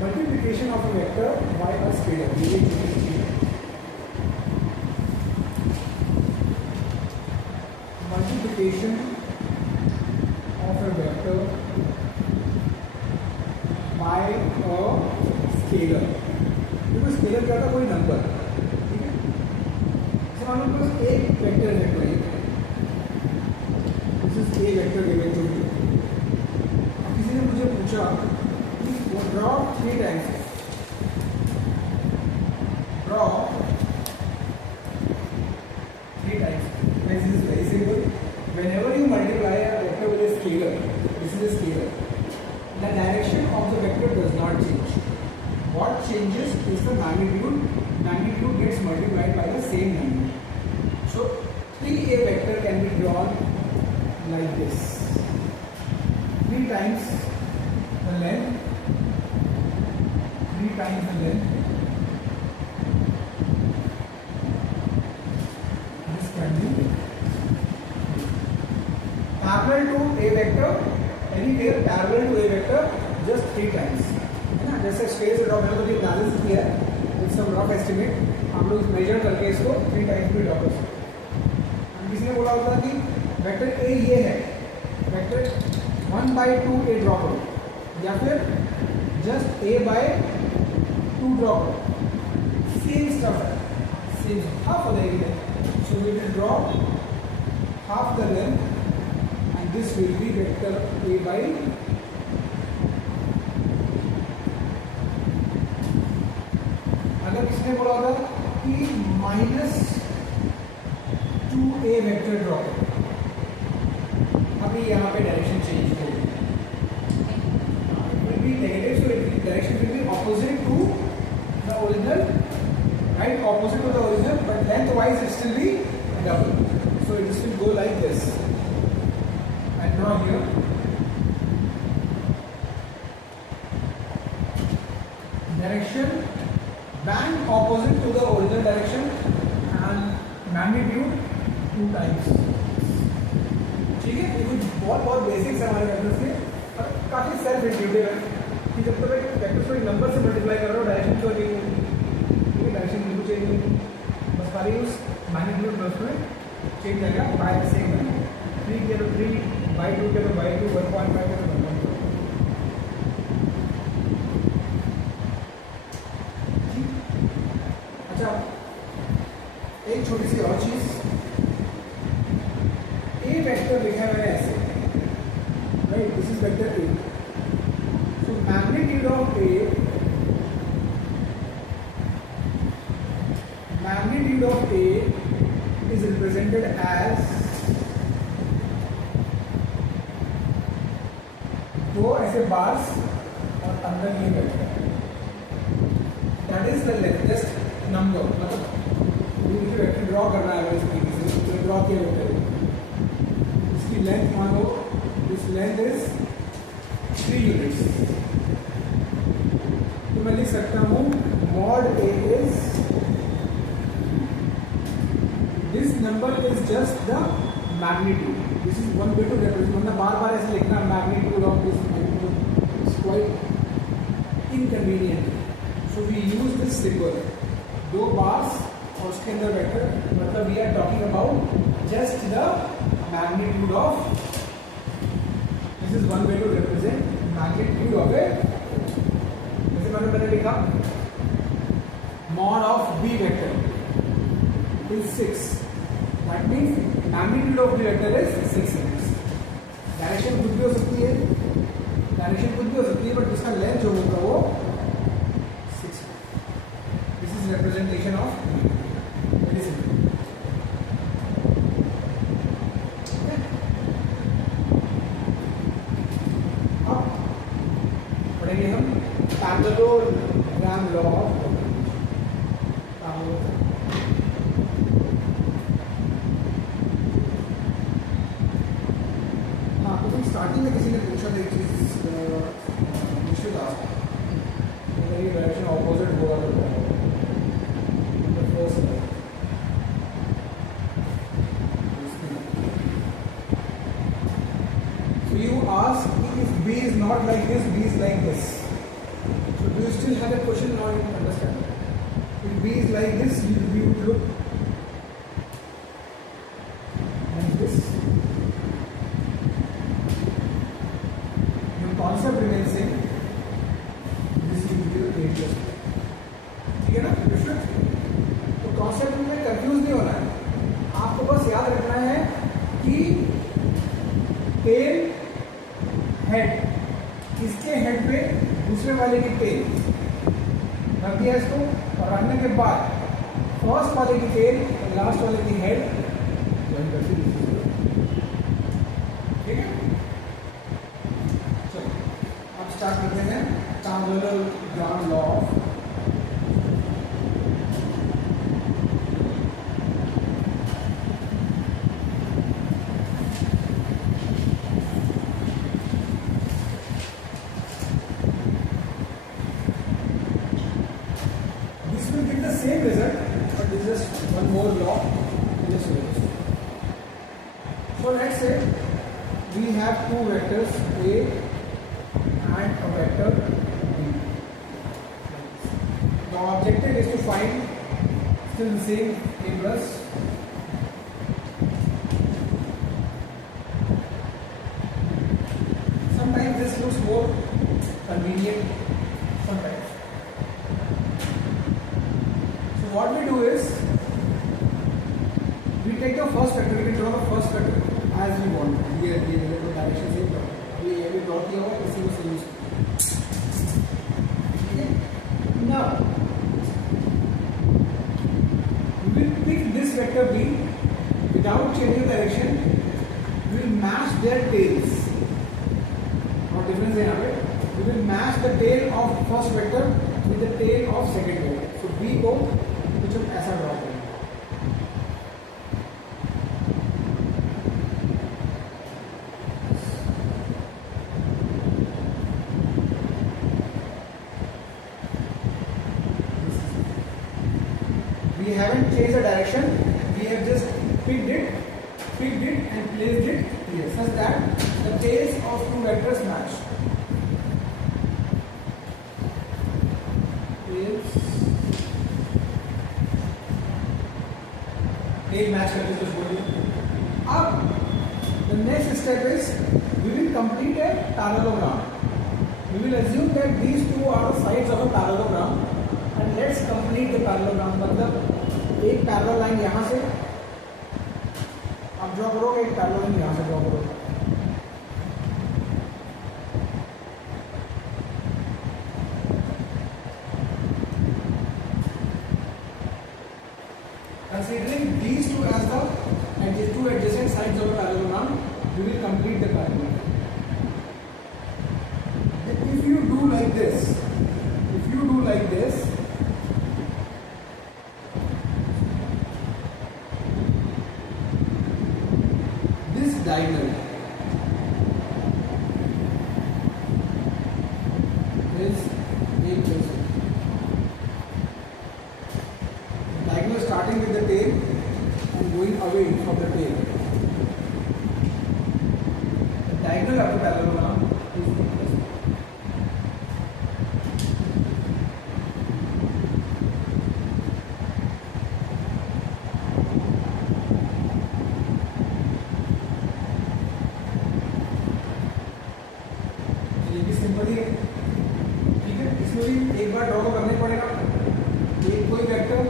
Multiplication of a vector by a scalar. Multiplication of a vector by a scalar. देखो स्केलर क्या था, कोई नंबर, ठीक है। जैसे मान लो मेरे पास एक वेक्टर है, कोई this is A vector given to me. अब किसी ने मुझे पूछा draw 3 times, draw 3 times. This is very simple. Whenever you multiply a vector with a scalar, this is a scalar, the direction of the vector does not change. What changes is the magnitude. Magnitude gets multiplied by the same magnitude. So 3a vector can be drawn like this, 3 times the length, 3 times the length. This can be parallel to a vector, anywhere parallel to a vector, just 3 times, है ना। जैसे स्पेस ड्रॉ करने को एनालिसिस किया है, इट्स सम रफ एस्टिमेट, हम लोग मेजर करके इसको 3 टाइम्स भी ड्रॉ कर सकते हैं। किसी ने बोला होता कि वेक्टर ए ये है, वेक्टर 1/2 ए ड्रॉ करो, या फिर जस्ट ए बाय 2 ड्रॉ करो, सेम स्टफ है, same half of the area. So we will draw half the length and this will be vector A by अगर किसने बोला था कि -2a वेक्टर ड्रॉ, अभी यहाँ पे डायरेक्शन चेंज होगी, will be negative, so direction will be opposite to the original, right? Opposite to the original, but length wise it still be double. So it will go like this. And draw here. Direction bang opposite to the original direction and magnitude 2 times. ठीक है, ये कुछ बहुत बेसिक्स है हमारे वेक्टर्स के, और काफ़ी सेल्फ इंट्यूटिव है कि जब तक एक वेक्टर्स को एक नंबर से मल्टीप्लाई कर रहे हो डायरेक्शन चेंज नहीं होगी, ठीक है, डायरेक्शन बिल्कुल चेंज नहीं होगी, बस खाली उस मैग्नीट्यूड में उसमें चेंज आएगा बाय द सेम वैल्यू. 3 किया तो 3, बाई 2 किया तो बाई 2, 1.5 किया तो 1.5. अच्छा, एक छोटी सी और चीज़, ए वेक्टर लिखा है मैंने ऐसे, right, this is vector A. So magnitude of A, magnitude of A is represented as दो ऐसे बार्स और अंदर ये vector, that is the lengthest number. मतलब मुझे वेक्टर ड्रॉ करना है इस तरीके से, तो ड्रॉ किया वेक्टर है, इसकी लेंथ मान लो, दिस लेंथ इज 3 यूनिट्स. तो मैं लिख सकता हूँ mod A is, this number is just the magnitude. This is one way to represent, मतलब बार बार ऐसे लिखना magnitude of this magnitude is quite inconvenient. So we use this symbol, दो बार्स और उसके अंदर वेक्टर, मतलब we are talking about just the magnitude of, this is one way to represent magnitude of ए. जैसे मैंने लिखा mod of B vector is 6, that means magnitude of B vector is 6 units. Direction कुछ भी हो सकती है, डायरेक्शन कुछ भी हो सकती है, बट उसका लेंथ जो होगा वो 6. This is representation of very simple. अब पढ़ेंगे हम पैरेललोग्राम लॉ ऑफ, स्टार्टिंग में किसी ने पूछा था एक चीज, मुश्किल था ये डायरेक्शन ऑपोजिट होगा तो first so you ask if B is not like this, B is like this. So do you still have a question or you understand? If B is like this, you would look like this. Concept remains same. This is the radius. ठीक है ना कृष्ण? तो कॉन्सेप्ट में कंफ्यूज नहीं होना है, आपको बस याद रखना है कि टेल हेड, इसके हेड पे दूसरे वाले की टेल रख दिया इसको, और रखने के बाद फर्स्ट वाले की टेल और लास्ट वाले की हेड ज्वाइन कर दी. ठीक है, स्टार्ट करते हैं parallelogram law of. This will give the same result, but this is just one more law in this way. So let's say we have two vectors A and a vector B. The objective is to find still the same inverse. Sometimes this looks more convenient, sometimes. So what we do is we take the first vector, we can draw the first vector as we want. Here, direction same. ये भी ड्रॉ किया हुआ, इसी को से यूज. ठीक है, now we will pick this vector B without changing direction. We will match their tails. और डिफरेंस है यहाँ पे, we will match the tail of first vector with the tail of second vector. So B को कुछ हम ऐसा ड्रॉ करेंगे. the tails of two vectors match. Tail match करके कुछ बोलिए. अब the next step is we will complete a parallelogram. We will assume that these two are the sides of a parallelogram and let's complete the parallelogram. मतलब एक parallel line यहाँ से आप ड्रॉ करोगे, एक पैरेलल लाइन यहाँ से ड्रॉ करोगे. Considering these two as the two adjacent sides of a parallelogram, we will complete the parallelogram. If you do like this, this diagonal is diagonal starting with the tail and going away from the tail. The diagonal of the parallelogram is this. ये भी सिंपल ही है, ठीक है. इसमें भी एक बार ड्रॉ करने पड़ेगा. एक कोई वेक्टर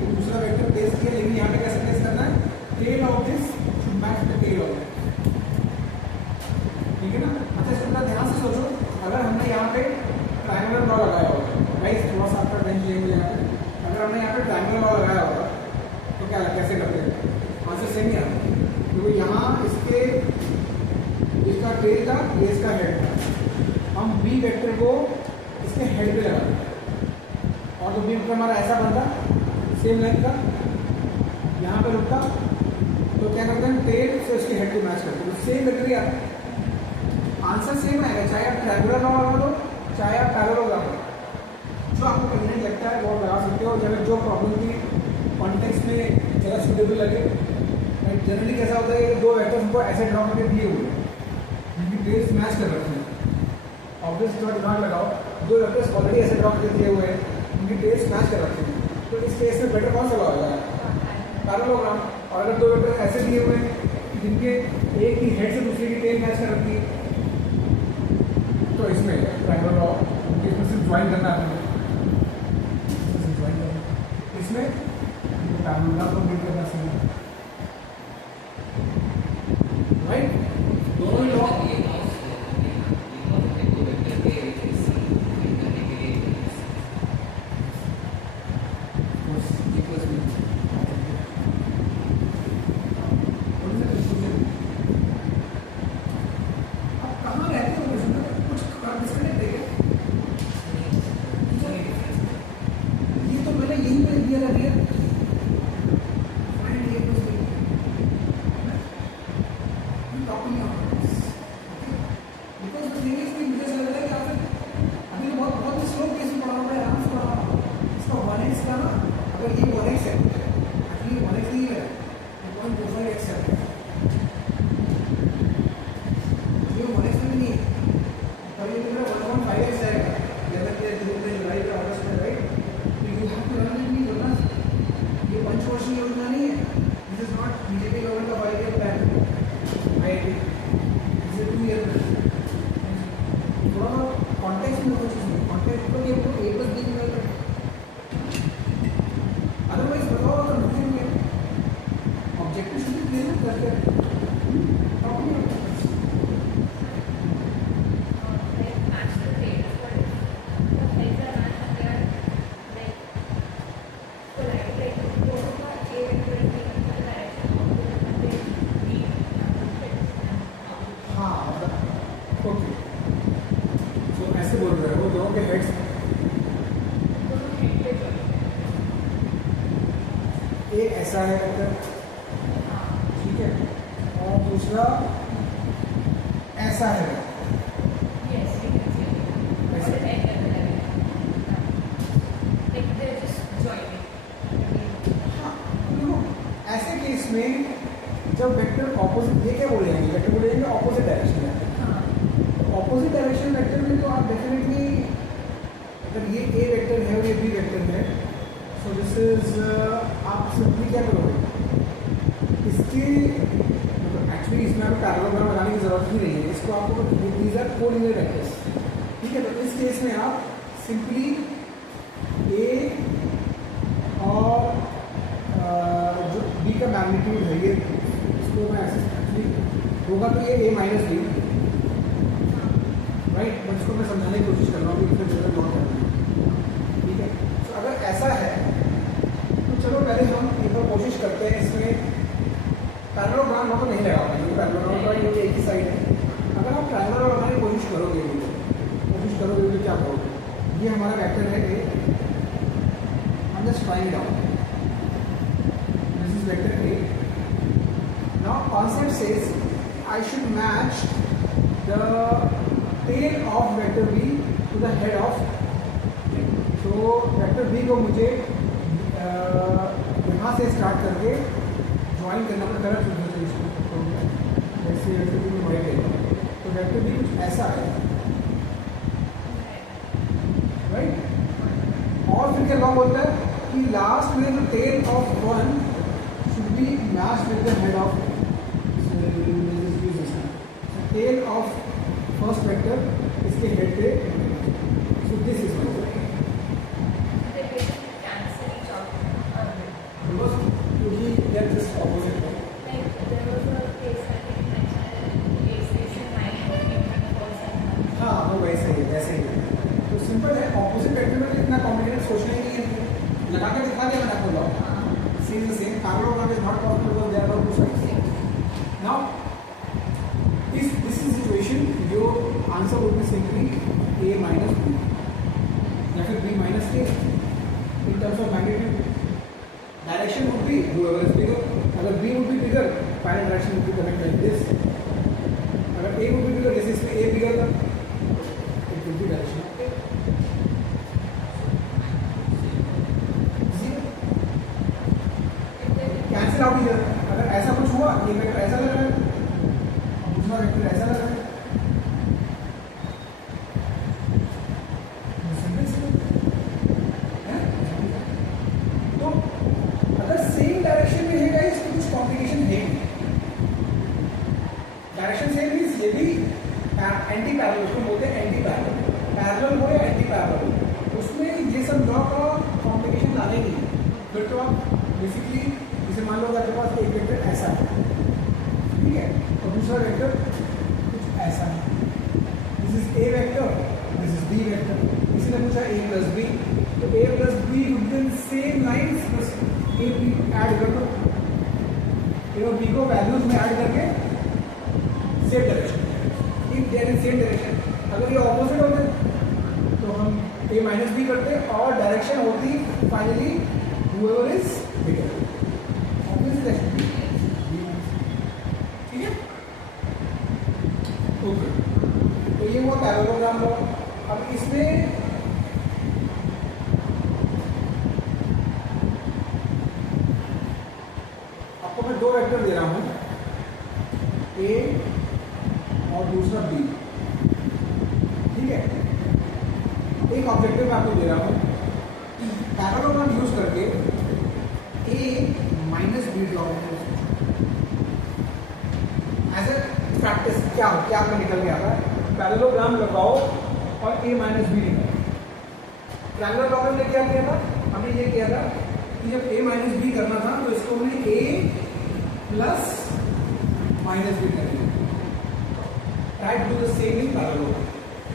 एक दूसरा वेक्टर प्लेस किया, लेकिन यहाँ पे कैसे प्लेस करना है? Tail of this should match the tail of that. ठीक है ना. अच्छा, इसको ध्यान से सोचो. अगर हमने यहाँ पे ट्रायंगुलर ड्रॉ लगाया होगा, गाइस थोड़ा सा आपका टेंशन ये मुझे यहाँ पे, अगर हमने यहाँ पे ट्रायंगुलर ड्रॉ लगाया होगा तो क्या कैसे करते हैं? आंसर सेम ही आता है. क्योंकि यहाँ इसका टेल था, ये इसका हेड था. हम बी वेक्टर को इसके हेड पे लगाते हैं और तो बी वेक्टर हमारा ऐसा बनता सेम लेंथ का, यहाँ पे रुकता. तो क्या करते हैं? टेल से उसके हेड को मैच करते हैं. तो सेम वेक्टर ही आता है. आंसर सेम आएगा, चाहे आप ट्रायंगुलर ड्रॉ लगा दो, चाहे आप पैरेललोग्राम लगा दो. जो आपको कन्वीनियंट लगता है वो लगा सकते हो. जब जो प्रॉब्लम की कॉन्टेक्स्ट में ज़रा सुटेबल लगे. जनरली कैसा होता है कि दो वेक्टर्स हमको ऐसे ड्रॉ करके दिए हुए हैं, उनकी टेल्स मैच कर रखते हैं. ऑब्वियस थोड़ा दिमाग लगाओ. दो वेक्टर्स ऑलरेडी ऐसे ड्रॉ करके दिए हुए हैं, उनकी टेल्स मैच कर रखते हैं. तो इस केस में बेटर कौन सा लगा है? पैरेललोग्राम. और अगर दो वेक्टर्स ऐसे दिए हुए हैं जिनके एक की हेड से दूसरे की टेल मैच कर रखती है, तो इसमें ट्रायंगल ड्रॉ इसमें सिर्फ ज्वाइन करना है. इसमें पैरेललोग्राम कंप्लीट करना चाहिए, राइट. दोनों ही लॉ एक ऐसा है वेक्टर, ठीक है, और दूसरा ऐसा है. ऐसे केस में जब वेक्टर ऑपोजिट, ये क्या बोलेंगे? वेक्टर बोलेंगे ऑपोजिट डायरेक्शन में. क्या करोगे, इसके एक्चुअली इसमें आपको पैरेललोग्राम लगाने की ज़रूरत ही नहीं है, इसको आपको दीज आर कोलिनियर वेक्टर्स, ठीक है। तो इस केस में आप सिंपली ए और जो बी का मैग्नीट्यूड है ये, इसको मैं ऐसे एक्चुअली होगा तो ये ए माइनस बी, राइट, बट इसको मैं समझाने की कोशिश कर रहा हूँ कि इसमें ज़रूरत बहुत करना है, ठीक है। तो अगर ऐसा है तो चलो पहले हम एक बार कोशिश करते हैं इसमें पैरेललोग्राम तो नहीं लगाओगे क्योंकि पैरेललोग्राम का ये एक ही साइड है। अगर आप पैरेललोग्राम लगाने की कोशिश करोगे तो क्या करोगे, ये हमारा वेक्टर है ए, हम just trying it out, this is vector A. Now concept says I should match the tail of vector B to the head of, तो वेक्टर बी को मुझे यहाँ से स्टार्ट करके ज्वाइन करना पड़ता है, जैसे तो वेक्टर बी कुछ ऐसा है, राइट। और फिर क्या लॉ बोलता है कि लास्ट में जो tail of one should be match with the head of, tail of first vector इसके हेड पे, सो दिस इज क्योंकि they are just opposite. हाँ वो वैसे ही है, तो सिंपल है, ऑपोजिट वेक्टर में इतना कॉम्प्लिकेटेड सोचना ही नहीं है, लगा के दिखा दिया मैंने आपको law, same the same, parallelogram is not possible because there are two sides. Now this is situation, your answer would be simply A minus B या फिर B minus A in terms of magnitude. Direction would be whoever is bigger. अगर B would be bigger, final direction would be correct like this. अगर A would be bigger, जैसे इसमें A bigger था, it would be direction of A. Cancel out here. अगर ऐसा कुछ हुआ, ये वेक्टर ऐसा लग रहा है, दूसरा वेक्टर ऐसा लग रहा है, कॉम्प्लिकेशन है, डायरेक्शन सेम मींस ये भी एंटी पैरेलल, उसको बोलते हैं एंटी पैरेलल, पैरेलल हो या एंटी पैरेलल, उसमें ये सब लॉ का कॉम्प्लिकेशन लाने की, फिर तो आप बेसिकली जैसे मान लो आपके पास एक वेक्टर ऐसा है, ठीक है, और दूसरा वेक्टर कुछ ऐसा है, this is A vector, this is B vector, किसी ने पूछा ए प्लस बी, तो A plus B with same lines बस ए बी ऐड कर दो, और बी को वैल्यूज में ऐड करके same direction, if they are in same direction. अगर ये ऑपोजिट होते तो हम ए माइनस बी करते और डायरेक्शन होती finally whoever is bigger, obviously that should be, ठीक है, ओके। तो ये हुआ पैरेललोग्राम लॉ। अब इसमें दो वेक्टर दे रहा हूं, ए और दूसरा बी, ठीक है, एक ऑब्जेक्टिव मैं आपको दे रहा हूं, पैरेललोग्राम यूज करके A minus B draw as a practice, क्या आपका निकल गया था, पैरेललोग्राम लगाओ और ए माइनस बी निकालो। पैरेललोग्राम ने क्या किया था, हमने ये किया था कि जब ए माइनस बी करना था तो इसको हमने ए प्लस माइनस बी करेंगे, try to do the same in parallelogram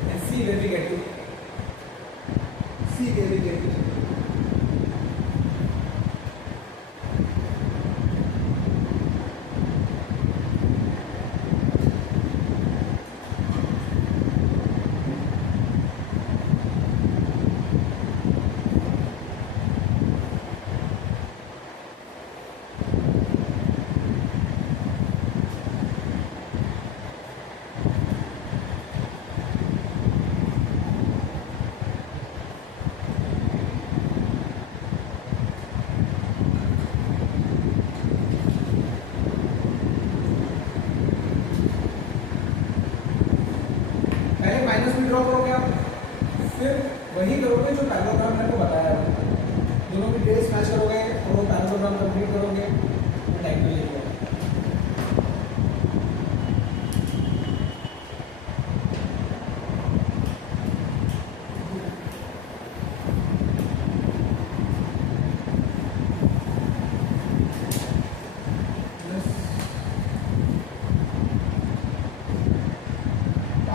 and see where we get to, see where we get to. Draw करोगे आप, फिर वही करोगे जो पैरेललोग्राम मैंने आपको बताया है। दोनों भी टेल्स मैच करोगे और वो पैराग्राम कंप्लीट करोगे तो टाइम पे लेके आओ।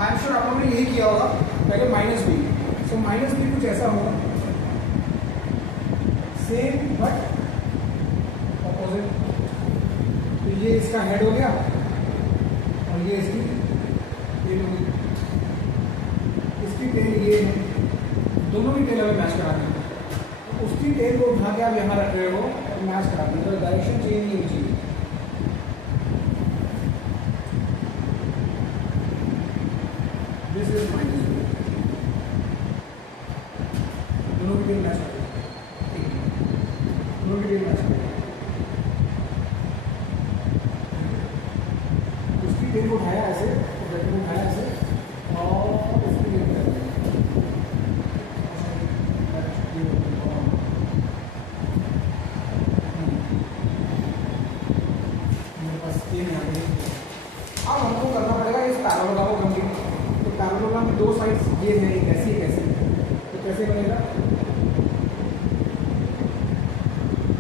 आई एम श्योर आप लोगों ने यही किया होगा पहले minus B. So minus B कुछ ऐसा होगा, सेम बट अपोजिट। तो ये इसका हेड हो गया और ये इसकी टेल होगी। इसकी टेल ये है, दोनों की टेल हमें मैच करानी है। तो उसकी टेल को उठा के आप यहाँ रख रहे हो और मैच करा दें, तो डायरेक्शन चेंज नहीं होनी चाहिए। दिस इज माइनस बी, दोनों की टेल मैच करें, दोनों की टेल मैच करें। उसकी टेल को उठाया ऐसे, वेक्टर को उठाया ऐसे और इसकी टेल कर दिया। मेरे पास ये नहीं आ रही। अब हमको करना पड़ेगा इस पैराबोला को कंप्लीट। तो पैराबोला में दो साइड्स ये है, एक ऐसी एक ऐसी। तो कैसे बनेगा?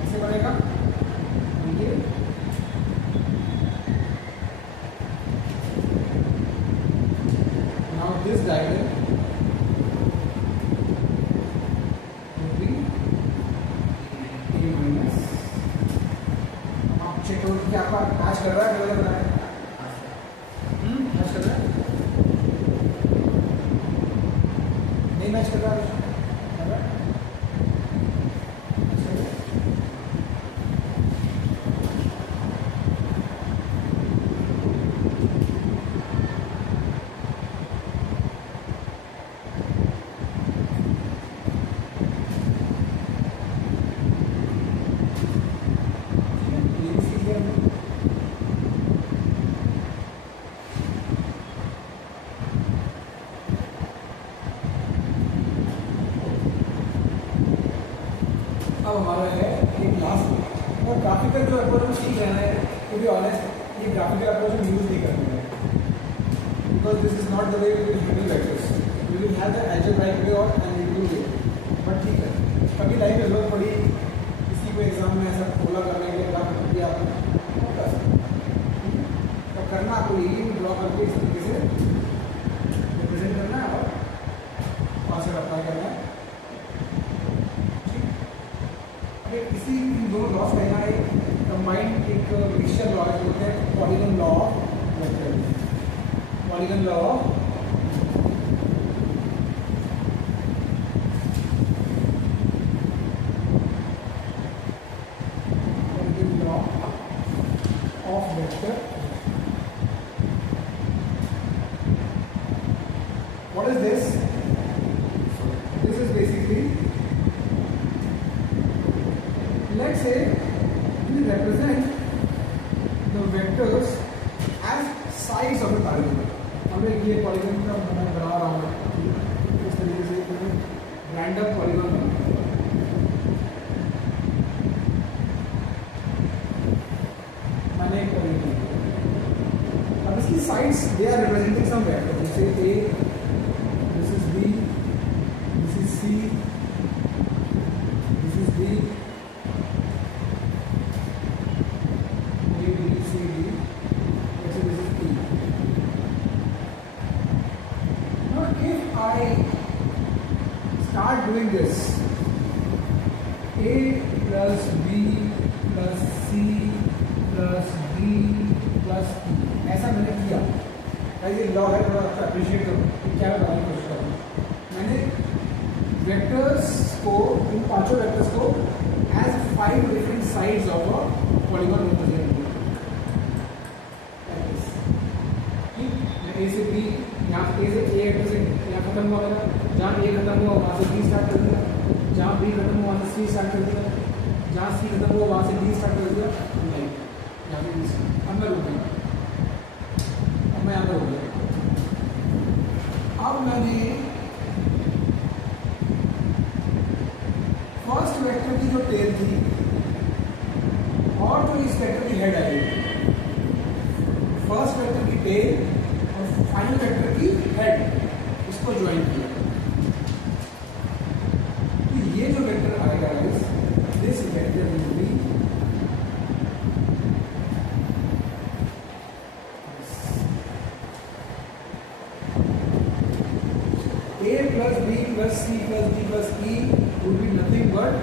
ऐसे बनेगा ये। Now this diagram would be a minus। आप चेक करो कि आपका मैच कर रहा है, गलत बना है। मैच कर रहा है, नहीं मैच कर रहा है, कर रहा है? मैच कर रहा है? ये भी सीख लिया हमने। अब हमारा है एक लास्ट और ग्राफिकल जो अप्रोच हम सीख रहे हैं, टू बी ऑनेस्ट ये ग्राफिकल अप्रोच हम यूज नहीं करते हैं, because this is not the way we will handle vectors. We will have the algebraic way और एनालिटिकल वे। बट ठीक है, कभी लाइफ में जरूरत पड़ी किसी को एग्जाम में ऐसा खोला करने के लिए ग्राफ किया आपने, वो कर सकते हैं। तो करना आपको यही ड्रॉ करके इस तरीके से रिप्रेजेंट करना है और वहाँ से अप्लाई करना है। इसी इन दोनों लॉस का यहाँ एक कंबाइंड एक मिक्सचर लॉ है, बोलते हैं polygon law of vector. Polygon law of vector. What is this? This is basically, let's say we represent the vectors as sides of a polygon. हमें ये पॉलीगन का मैं बना रहा हूँ इस तरीके से रैंडम पॉलीगन में। मैंने एक पॉलीगन, अब इसकी sides they are representing some vector, जैसे A, this is B, this is C, this is D, A, B, C, D, actually this is E. Now if I start doing this, A plus B plus C plus D plus E, ऐसा मैंने किया। ये लॉ है, थोड़ा अच्छा अप्रिशिएट करो कि क्या बताने की कोशिश करूँ। मैंने वेक्टर्स को, इन पांचों वेक्टर्स को as 5 different sides of a polygon represent किया। ए से बी, यहाँ ए से ए रिप्रेजेंट यहाँ खत्म हुआ मेरा, जहाँ ए खत्म हुआ वहाँ से बी स्टार्ट कर दिया, जहाँ बी खत्म हुआ वहाँ से सी स्टार्ट कर दिया, जहाँ सी खत्म हुआ वहाँ से डी स्टार्ट कर दिया। नहीं, यहाँ पे डी, अब मैं रुक गया, अब मैं यहाँ पर रुक गया। अब मैंने फर्स्ट वेक्टर की जो टेल थी और जो इस वेक्टर की हेड आई, फर्स्ट वेक्टर की टेल और फाइनल वेक्टर की हेड, इसको ज्वाइन किया। तो ये जो वेक्टर आएगा this vector will be A plus B plus C plus D plus E would be nothing but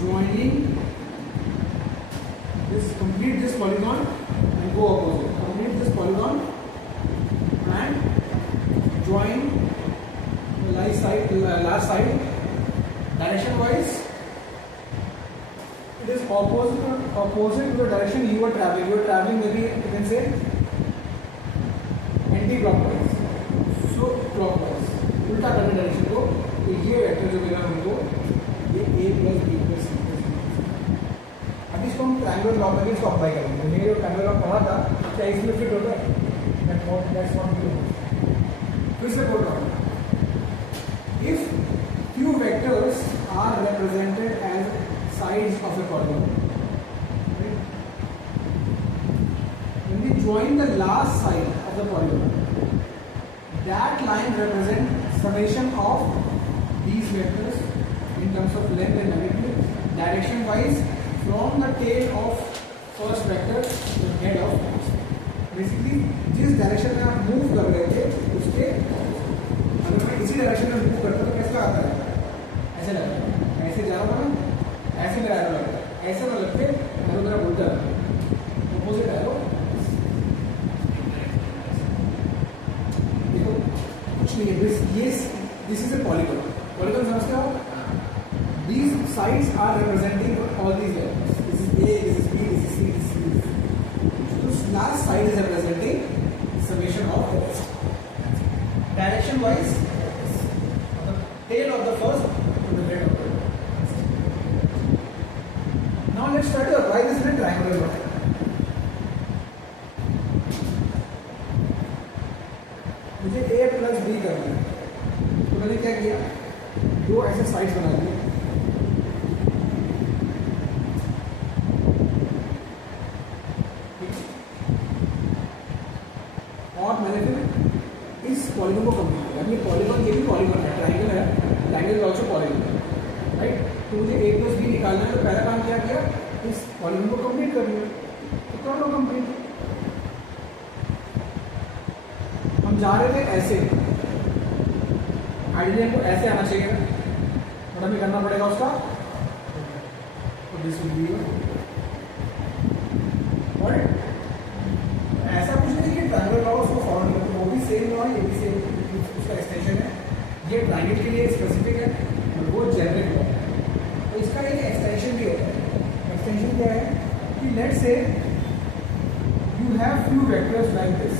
joining this, complete this polygon and go opposite. Complete this polygon and join the last side. Direction wise, it is opposite to the direction you are traveling. You are traveling maybe you can say anti-clockwise. So clockwise. उल्टा करने डायरेक्शन को, तो ये वेक्टर जो मिला हमको ये a plus B plus C plus D. अब इसको हम ट्रायंगुलर लॉ में इसको अप्लाई करेंगे। मैंने जो ट्रायंगुलर लॉ पढ़ा था क्या इसमें फिट होता है? That's what we do. फिर से बोल रहा हूँ, if few vectors are represented as sides of a polygon, when we join the last side of the polygon, that line represents summation of these vectors in terms of length and magnitude, direction wise from the tail of first vector to the head of next. Basically जिस डायरेक्शन में आप मूव कर रहे थे उसके, अगर मैं इसी डायरेक्शन में मूव करता तो कैसा आता है? ऐसे लगता है, ऐसे जा रहा था ना, ऐसे मेरा एरो लगता है, ऐसे ना लगते एरो मेरा उल्टा opposite arrow. This is a polygon. Polygon समझते हो? These sides are representing all these layers. This is A, this is B, this is C, this is D. So this last side is representing summation of the rest. Direction wise, the tail of the first to the head of the second. Now let's try to apply this in a triangular pattern. मुझे A प्लस B करना है, तो मैंने क्या किया, दो ऐसे साइड्स बना दिए। और मैंने फिर इस पॉलीगन को कंप्लीट किया। ये पॉलीगन, ये भी पॉलीगन है, ट्राइंगल है, triangle is also polygon, right. तो मुझे A प्लस B निकालना है, तो पहला काम क्या किया, इस पॉलीगन को कंप्लीट कर दिया। तो कर लो कंप्लीट। हम जा रहे थे ऐसे, आइडियली हमको ऐसे आना चाहिए ना, और हमें करना पड़ेगा उसका, तो दिस विल बी, और ऐसा कुछ नहीं कि ट्रायंगल लॉ उसको फॉलो नहीं करते, वो भी सेम लॉ है, ये भी सेम उसका एक्सटेंशन है। ये ट्रायंगल के लिए स्पेसिफिक है और वो जेनरिक लॉ है। तो इसका एक एक्सटेंशन भी होता है। एक्सटेंशन क्या है कि let's say you have few vectors like this,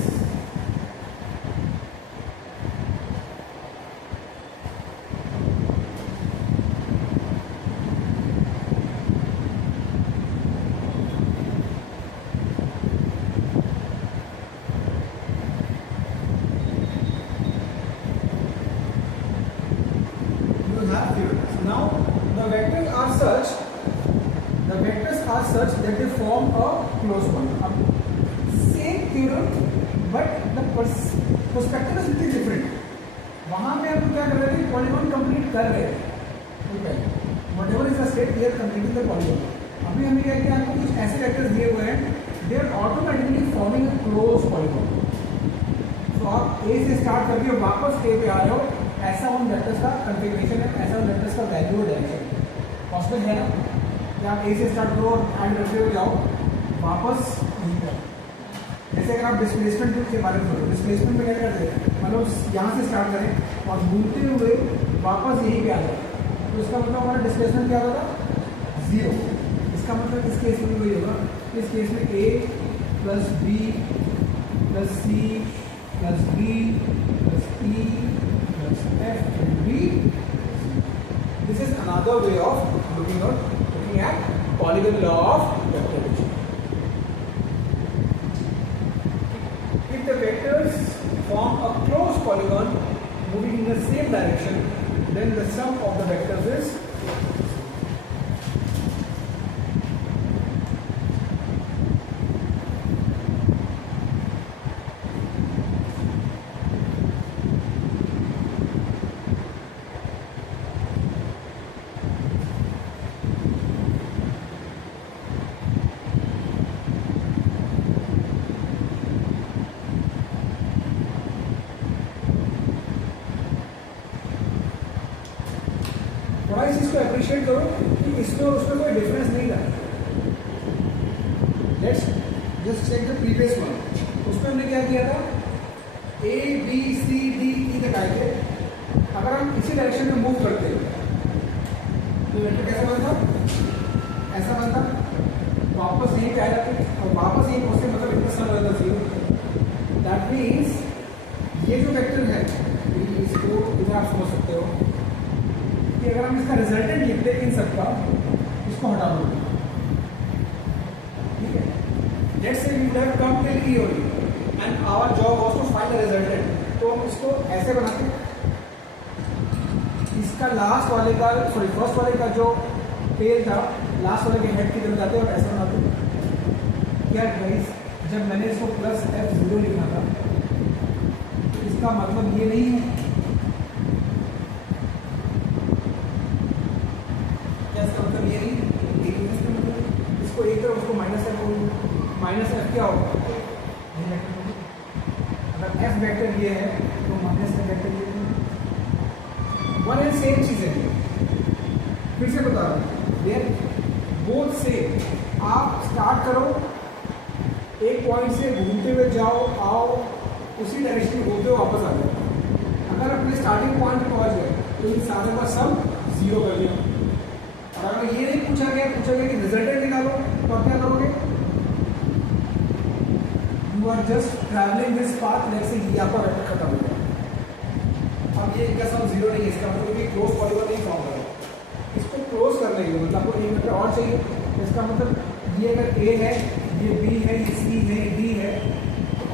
such that they form a closed one. Same theorem, but the perspective is little different. वहाँ में हम क्या कर रहे थे, पॉलीगॉन कंप्लीट कर रहे थे, whatever is the state we are completing the polygon. अभी हमें क्या किया, आपको कुछ ऐसे वेक्टर्स दिए हुए हैं, they are automatically forming a closed polygon. तो आप A से स्टार्ट करके वापस A पे आ रहे हो, ऐसा उन वेक्टर्स का कंफिगरेशन है, ऐसा उन वेक्टर्स का वैल्यू और डायरेक्शन पॉसिबल है ना। आप A से स्टार्ट करो और एंड करते हुए जाओ वापस यहीं पर। जैसे अगर आप डिस्प्लेसमेंट के बारे में बोलो, डिस्प्लेसमेंट में क्या करते हैं, मतलब यहाँ से स्टार्ट करें और घूमते हुए वापस यहीं पे आ जाए, तो इसका मतलब हमारा डिस्प्लेसमेंट क्या होगा, 0। इसका मतलब इस केस में वही होगा, इस केस में A plus B plus C plus D plus E plus F and B। This is another way of looking at polygon law of vector addition. If the vectors form a closed polygon moving in the same direction, then the sum of the vectors is मैं इस चीज़ को अप्रिशिएट करूँ कि इसमें उसमें कोई डिफरेंस नहीं था। Let's just check the previous one. उसमें हमने क्या किया था, A B C D E तक आए थे। अगर हम इसी डायरेक्शन में मूव करते तो वेक्टर कैसा बनता, ऐसा बनता, वापस यहीं पे आ जाते और वापस यहीं पहुंचते, मतलब इतना सम रहता जीरो। दैट मीन्स ये जो वेक्टर है, इसको इधर आप समझ सकते हो कि अगर हम इसका रिजल्टेंट लिखते हैं इन सबका, इसको हटा दो, ठीक है। Let's say we would have come till E only and our job was to find the resultant. तो हम इसको ऐसे बनाते हैं, इसका लास्ट वाले का, सॉरी फर्स्ट वाले का जो टेल था लास्ट वाले के हेड की तरफ जाते हैं और ऐसा बनाते हैं। क्या गाइस, जब मैंने इसको प्लस F0 लिखा था तो इसका मतलब ये नहीं है, क्या इसका मतलब ये नहीं, इसका मतलब इसको एक तरफ उसको माइनस F बोलूँ, माइनस F क्या होगा, अगर F वेक्टर ये है तो माइनस F वेक्टर ये है, वन एंड सेम चीज है। फिर से बता रहा हूँ, बोथ से आप स्टार्ट करो, एक पॉइंट से घूमते हुए जाओ, आओ, उसी डायरेक्शन में घूमते हुए वापस आ जाओ। अगर अपने स्टार्टिंग पॉइंट पे पहुंच गए तो इन सारे का सम जीरो कर दिया। और अगर ये नहीं पूछा गया कि रिजल्टेंट निकालो, तो आप क्या करोगे, you are just travelling this path, let's say यहाँ पर खत्म हो गया। अब ये इनका सम जीरो नहीं है, इसका मतलब कि क्लोज पॉलीगॉन नहीं फॉर्म करेगा। इसको क्लोज करने के लिए मतलब आपको एक वेक्टर और चाहिए, इसका मतलब ये अगर ए है, ये बी है, ये सी है, ये डी है,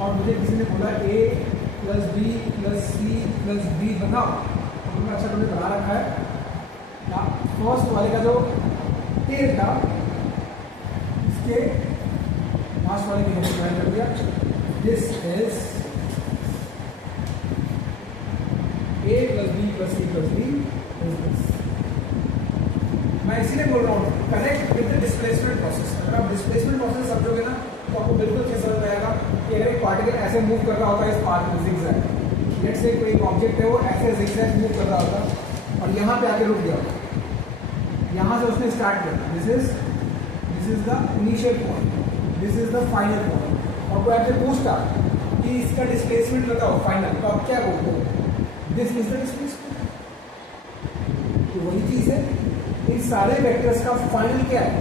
और मुझे किसी ने बोला A plus B plus C plus D बनाओ, तो मैंने अच्छा तुमने बना रखा है। फर्स्ट वाले का जो टेल था इसके लास्ट वाले की हमने ज्वाइन कर दिया, this is A plus B plus C plus D. मैं इसीलिए बोल रहा हूँ connect with the displacement process. अगर आप डिस्प्लेसमेंट प्रोसेस समझोगे ना तो आपको बिल्कुल अच्छे समझ में आएगा कि अगर एक पार्टिकल ऐसे मूव कर रहा होता है इस पाथ में जिगजैग, लेट्स से कोई एक ऑब्जेक्ट है वो ऐसे जिगजैग मूव कर रहा होता और यहाँ पे आके रुक गया, यहाँ से उसने स्टार्ट किया, this is the initial point, this is the final point, और कोई आपसे पूछता कि इसका डिस्प्लेसमेंट बताओ फाइनल, तो आप क्या बोलते हो, दिस इज द डिस्प्लेसमेंट। तो वही चीज है, इन सारे वेक्टर्स का फाइनल क्या है,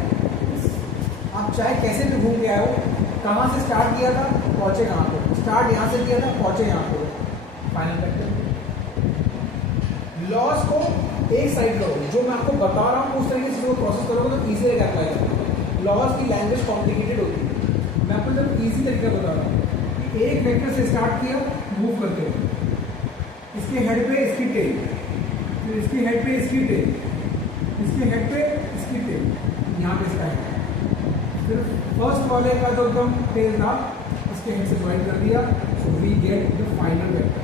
आप चाहे कैसे भी घूम के आए हो, कहाँ से स्टार्ट किया था पहुंचे कहाँ पे, स्टार्ट यहाँ से किया था पहुंचे यहाँ पे, फाइनल वेक्टर। लॉस को एक साइड करो, जो मैं आपको बता रहा हूँ उस तरीके से जो प्रोसेस करोगे तो ईजी रहेगा अप्लाई करना। लॉस की लैंग्वेज कॉम्प्लिकेटेड होती है, मैं आपको जब ईजी तरीका बता रहा हूँ कि एक वेक्टर से स्टार्ट किया मूव करते हो, इसके हेड पे इसकी टेल, फिर इसकी हेड पे इसकी टेल, इसके हेड पे इसकी टेल, यहाँ पे इसका हेड, फिर फर्स्ट वाले का जो एकदम टेल था इसके हेड से ज्वाइन कर दिया, so we get the final vector.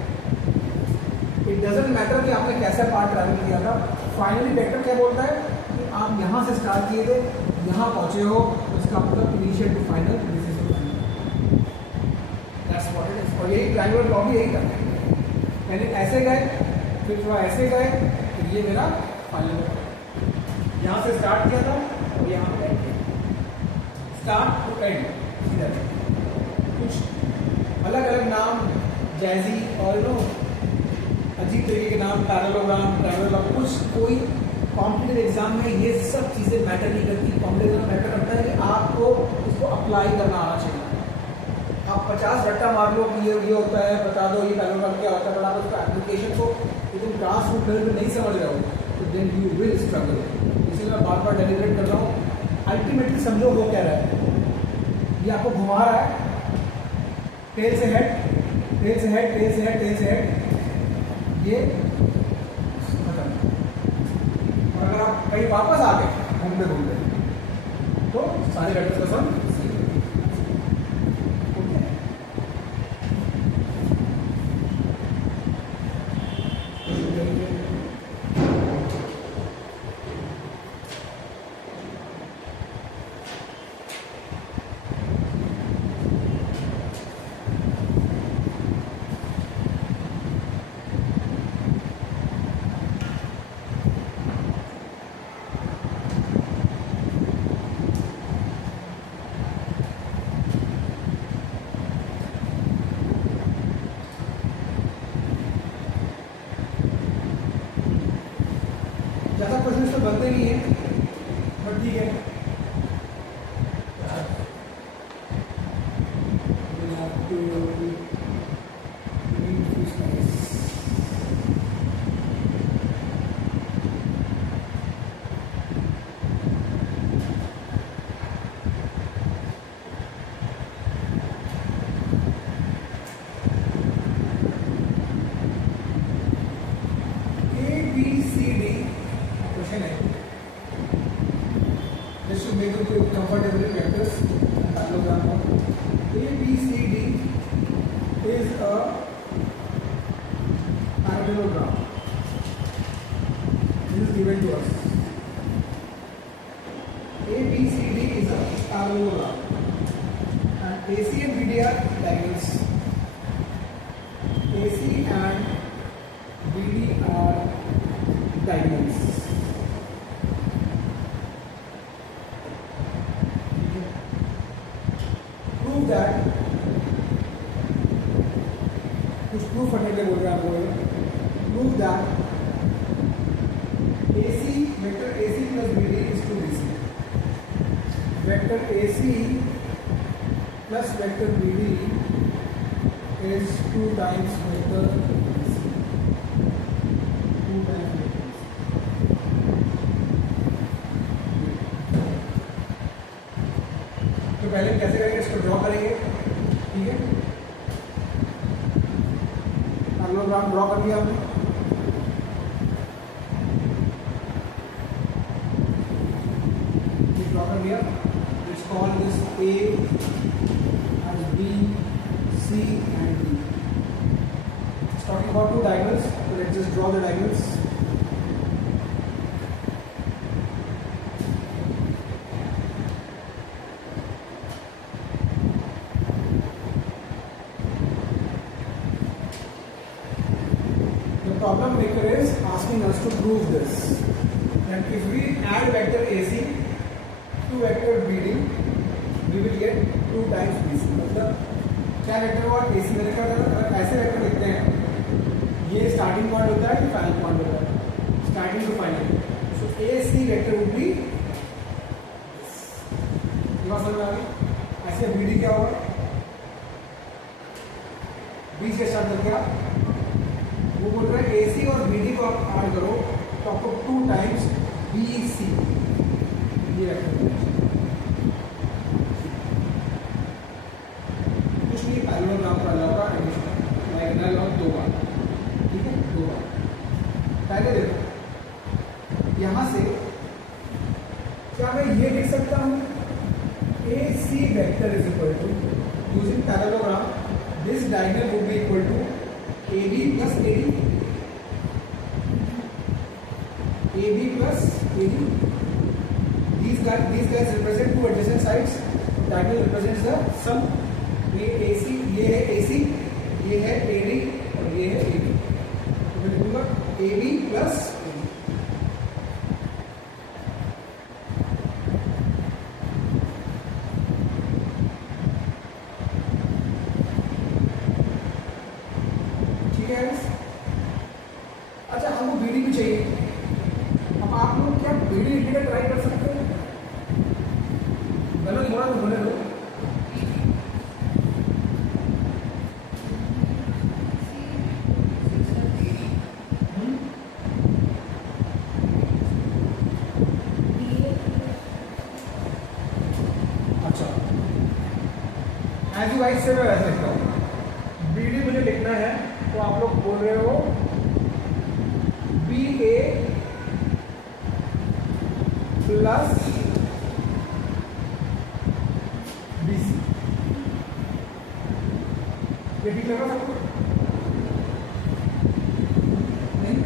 It doesn't matter कि आपने कैसा पार्ट ट्रैवल किया था, फाइनली वेक्टर क्या बोलता है कि आप यहाँ से स्टार्ट किए थे, यहाँ पहुँचे हो, तो इसका मतलब initial to final, this is the final, that's what it is. और यही ट्रायंगुलर लॉ भी यही करता है, यानी ऐसे गए फिर थोड़ा ऐसे गए, तो ये मेरा फाइनल वेक्टर, यहाँ से स्टार्ट किया था और यहाँ पे एंड किया, स्टार्ट टू एंड सीधा। कुछ अलग अलग नाम जैजी और नो अजीब तरीके के नाम, पैरेललोग्राम, ट्रायंगुलर, कुछ कोई कॉम्पिटिटिव एग्जाम में ये सब चीज़ें मैटर नहीं करती। कॉम्पिटिटिव मैटर करता है कि आपको इसको अप्लाई करना आना चाहिए। आप 50 रट्टा मार लो कि ये होता है, बता दो ये पैरेललोग्राम क्या होता है, बट आप उसका एप्लीकेशन को एकदम क्लास रूट लेवल में नहीं समझ रहे हो तो देन यू विल स्ट्रगल। इसलिए मैं बार बार डेलीब्रेट कर रहा हूँ, अल्टीमेटली समझो वो क्या रहा है, ये आपको घुमा रहा है टेल से हेड, टेल से हेड, टेल से हेड, टेल से हेड, ये खत्म। और अगर आप कहीं वापस आ गए घूमते घूमते तो सारे वेक्टर्स का सम ज़्यादा क्वेश्चन तो बनते नहीं है, बट ठीक है। Comfortable vectors parallelogram of ABCD is a parallelogram. This is given to us. ABCD is a parallelogram and AC and BD are diagonals. AC and BD are diagonals. That कुछ प्रूफ करने के लिए बोल रहे हैं आपको, proof that AC vector AC plus BD is two BC, vector AC plus vector BD is 2 times vector BC, 2 times vector. तो पहले कैसे करेंगे, इसको ड्रॉ करेंगे, ठीक है। पैरेललोग्राम ड्रॉ कर दिया हमने, ड्रॉ कर दिया। Let's call this A and B, C and D. It's talking about 2 diagonals, so let's just draw the diagonals. Problem maker is asking us to prove this, that if we add vector AC to vector BD, we will get 2 times BC। मतलब क्या वेक्टर और AC में क्या होता है, अगर ऐसे वेक्टर लिखते हैं, ये स्टार्टिंग पॉइंट होता है कि फाइनल पॉइंट होता है, starting to final. So AC vector would be, ये बात समझ में आ गई। ऐसे BD क्या होगा, B से स्टार्ट करके आप वो बोल रहा है AC और BD को आप ऐड करो तो आपको 2 टाइम्स BC ये कुछ नहीं, पैरेललोग्राम का अलग का एडिशन डायगोनल और 2 बार, ठीक है, 2 बार। पहले देखो यहाँ से क्या मैं ये लिख सकता हूँ, AC vector is equal to, using parallelogram this diagonal would be equal to AB plus AD, AB plus AD. These guys represent 2 adjacent sides. Diagonal represents the sum. ये AC, ये है AC, ये है AD और ये है AD। तो मैं लिखूंगा AB plus AD। अच्छा, हमको BD भी चाहिए। अब आप लोग क्या BD इंटीग्रल ट्राई कर सकते हैं? गलत बोला तो बोले दो। अच्छा, ऐसी वाइज से मैं वैसे लिखता हूँ। BD मुझे लिखना है तो आप लोग बोल रहे हो BA प्लस BC, ये ठीक लगा सबको? नहीं?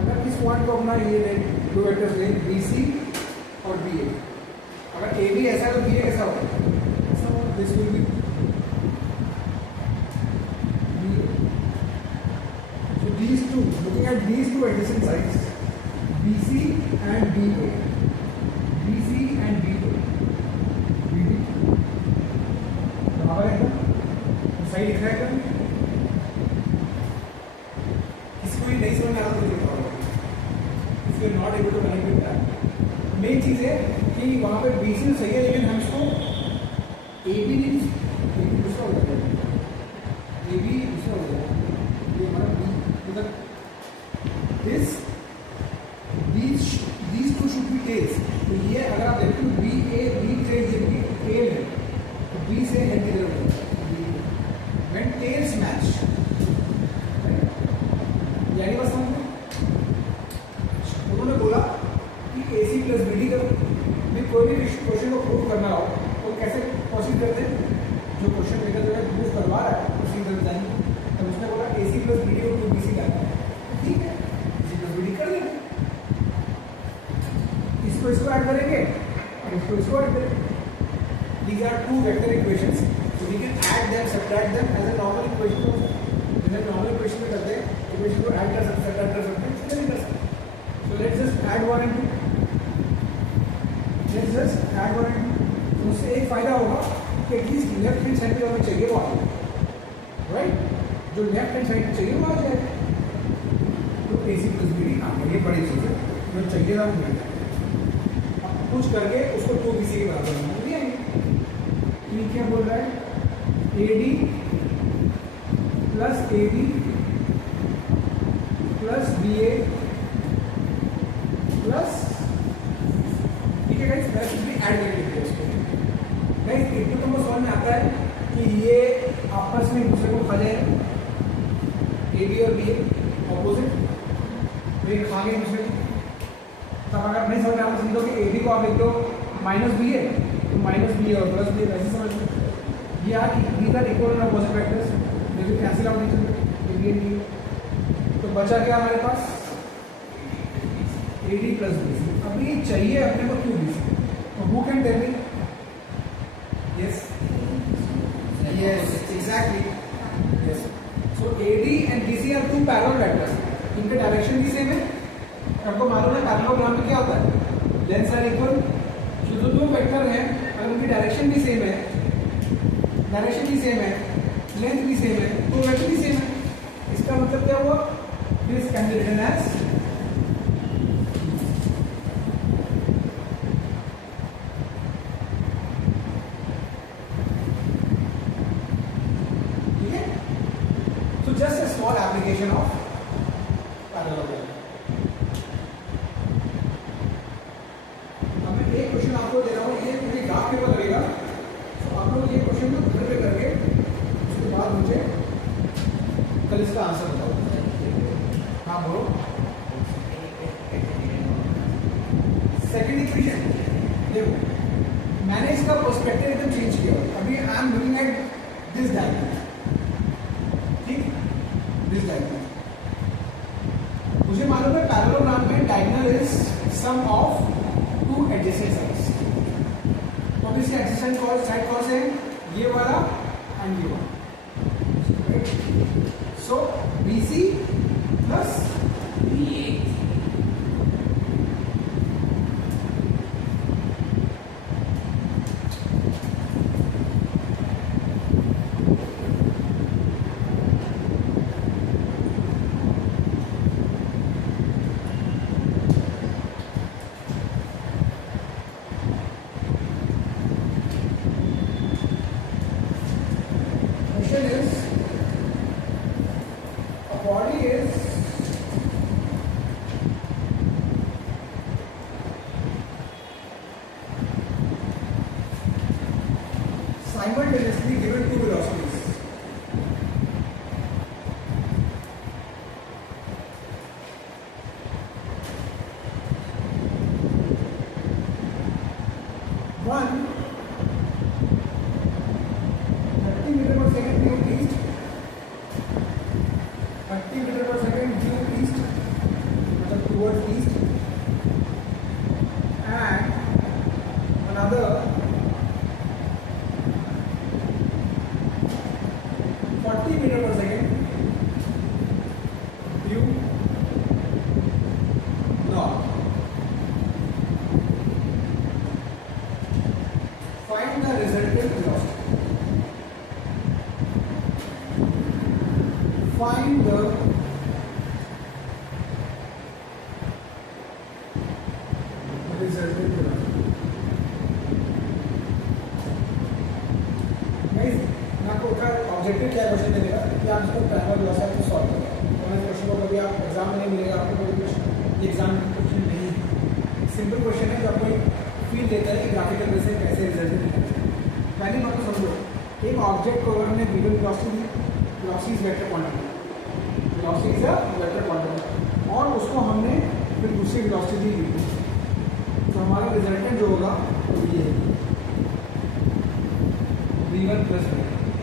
अगर इस पॉइंट को अपना ये ले, 2 वेक्टर्स ले, BC और BA, अगर AB ऐसा है तो BA कैसा होगा? ऐसा होगा, this will B these two, looking at these 2 adjacent sides, BC and BA, BC and BA, BD बराबर है ना? सही लिख रहा है क्या? किसी को नहीं समझ में आ चीज़ है कि वहाँ पे बी सी सही है, लेकिन हम इसको ए बी नहीं, ए बी दूसरा हो जाएगा, ए बी दूसरा हो जाएगा, ये हमारा बी मतलब these two should be tails। तो ये अगर आप देखते हो बी ट्रेल ये बी टेल है, तो बी से हेड की तरफ होता है when tails match, यानी बस हम उन्होंने बोला कि AC प्लस BD का भी कोई भी क्वेश्चन को प्रूव करना हो तो कैसे प्रोसीड करते हैं, जो क्वेश्चन मेकर जो है प्रूव करवा रहा है उसी तरह जाएंगे। तो उसने बोला AC प्लस BD को 2BC करना है, ठीक है AC प्लस BD कर देंगे, इसको ऐड करेंगे और इसको ऐड करेंगे। These are two vector equations, so we can add them, subtract them as a normal equation। जैसे नॉर्मल इक्वेशन में करते हैं, इक्वेशन को ऐड कर सकते हैं, सब्ट्रैक्ट कर सकते हैं, इसलिए नहीं कर सकते। So let's just add 1 and 2। Let's just add 1 and 2। तो उससे एक फायदा होगा कि एटलीस्ट लेफ्ट हैंड साइड पे हमें चाहिए वो आ जाए, राइट, जो लेफ्ट हैंड साइड चाहिए वो आ जाए। तो AC प्लस BD आ गया, ये बड़ी चीज़ है, जो चाहिए था वो मिल जाए। अब कुछ करके उसको 2BC के बराबर बना दिया। ये क्या बोल रहा है, AD plus AB plus BA plus, ठीक है गाइस, प्लस भी ऐड करके लिखते हैं इसको। गाइस एक तो तुमको समझ में आता है कि ये आपस में एक दूसरे को खा जाएगा, AB और BA ऑपोजिट, तो ये खा गए दूसरे को। तब अगर नहीं समझ में आता समझो कि AB को आप लिख दो माइनस BA, तो माइनस BA और प्लस BA वैसे समझ लो। ये यार these are equal and opposite vectors, they will cancel out each other, AB and BA। तो बचा क्या हमारे पास, AD प्लस BC। अब ये चाहिए अपने को क्यों BC, तो who can tell me? Yes, yes, exactly, yes। So AD and BC are two parallel vectors, इनके डायरेक्शन भी सेम है। आपको मालूम है पैरेललोग्राम में क्या होता है, लेंथ्स आर इक्वल। जो दो वेक्टर हैं अगर उनकी डायरेक्शन भी सेम है, लेंथ भी सेम है, तो वेक्टर भी सेम है। इसका मतलब क्या हुआ, this can be written as, ठीक है। तो just a small application of parallelogram. अब मैं एक क्वेश्चन आपको दे रहा हूँ, ये पूरी ग्राफ पेपर लगेगा, तो आप लोग ये क्वेश्चन को घर पे करके उसके बाद मुझे कल इसका आंसर बताओ। हाँ बोलो। सेकेंड इक्वेशन देखो, मैंने इसका पर्सपेक्टिव एकदम चेंज किया। अभी I am looking at this diagram, ठीक, दिस डायग्राम। मुझे मालूम है पैरेललोग्राम में diagonal is sum of two adjacent sides. तो अब इसके एडजेसेंट साइड कौन से हैं, ये वाला एंड ये वाला। सो BC plus BA, simultaneously given two velocities. One 30 meter per second due east, 30 meter per second due east, towards east, and another 40 meter per second due north. Find the resultant velocity. Find the resultant velocity. आप इसको ट्रायंगल वेलोसिटी को सॉल्व करें। तो मैं क्वेश्चन को कभी आप एग्जाम में नहीं मिलेगा आपको, कभी कुछ एग्जाम क्वेश्चन नहीं है, सिंपल क्वेश्चन है जो आपको फील देता है कि ग्राफिकल वे से कैसे रिजल्ट निकलते हैं। पहली बात तो समझो, एक ऑब्जेक्ट को अगर हमने given velocity is vector quantity, velocity is a vector quantity, और उसको हमने फिर दूसरी वेलोसिटी दी दी, तो हमारा रिजल्टेंट जो होगा वो ये है v1 प्लस v।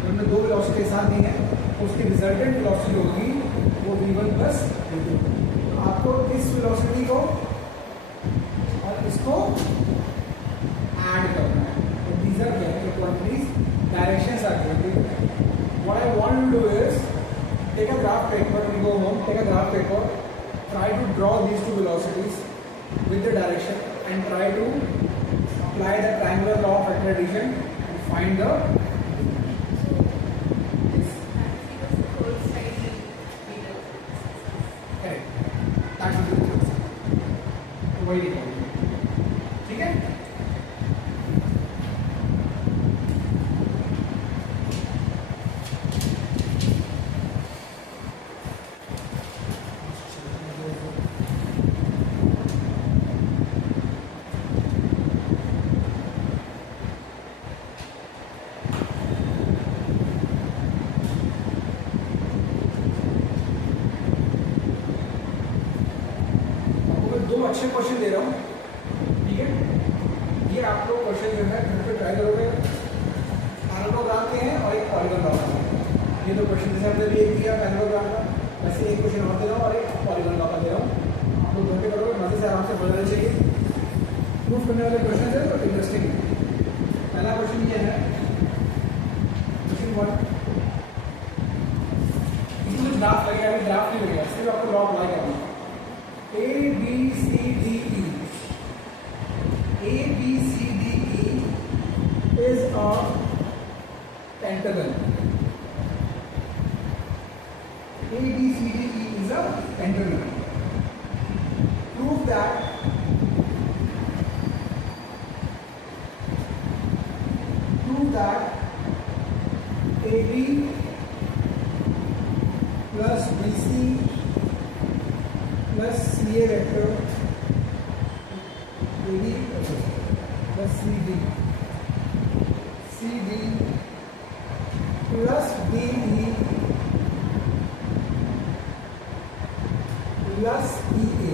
हमने दो वेलोसिटी के साथ दी है, उसकी रिजल्टेंट वेलोसिटी होगी वो v1 प्लस v2। तो आपको इस वेलोसिटी को और इसको ऐड करना है। तो these are vector quantities, directions are given। What I want to do is take a graph paper, when you go home, take a graph paper, try to draw these two velocities with the direction and try to apply the triangular law of vector addition and find the correct। That's what it is। तो वही निकालेंगे, ठीक है। दो अच्छे क्वेश्चन दे रहा हूँ, ठीक है। ये आप लोग क्वेश्चन जो है घर पे ट्राई करोगे। पैरेललोग्राम के हैं और एक पॉलीगॉन का है। ये दो क्वेश्चन जैसे हमने भी एक दिया पैरेललोग्राम का, वैसे एक क्वेश्चन और दे रहा हूँ और एक पॉलीगॉन का दे रहा हूँ। आप लोग घर पे करोगे, मजे से आराम से बनाने चाहिए। प्रूफ करने वाले क्वेश्चन है तो इंटरेस्टिंग है। पहला क्वेश्चन ये है, क्वेश्चन 1। इसमें ग्राफ लगेगा, अभी ग्राफ नहीं लगेगा, सिर्फ आपको लॉ अप्लाई करना है। A B C D E, A B C D E is a pentagon। A B C D E is a pentagon। Prove that AB plus BC plus CA vector AD plus CD plus DE plus EA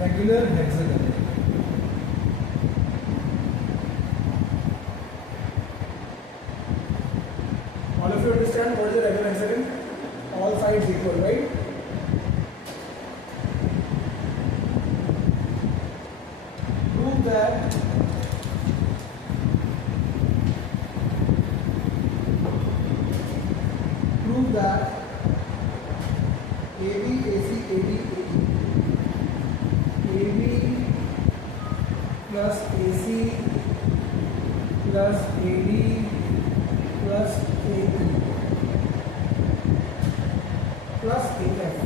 regular hexagon। All of you understand what is a regular hexagon? All sides equal, right? Prove that AB, AC, AD, AB plus AC plus AD plus AE plus AF,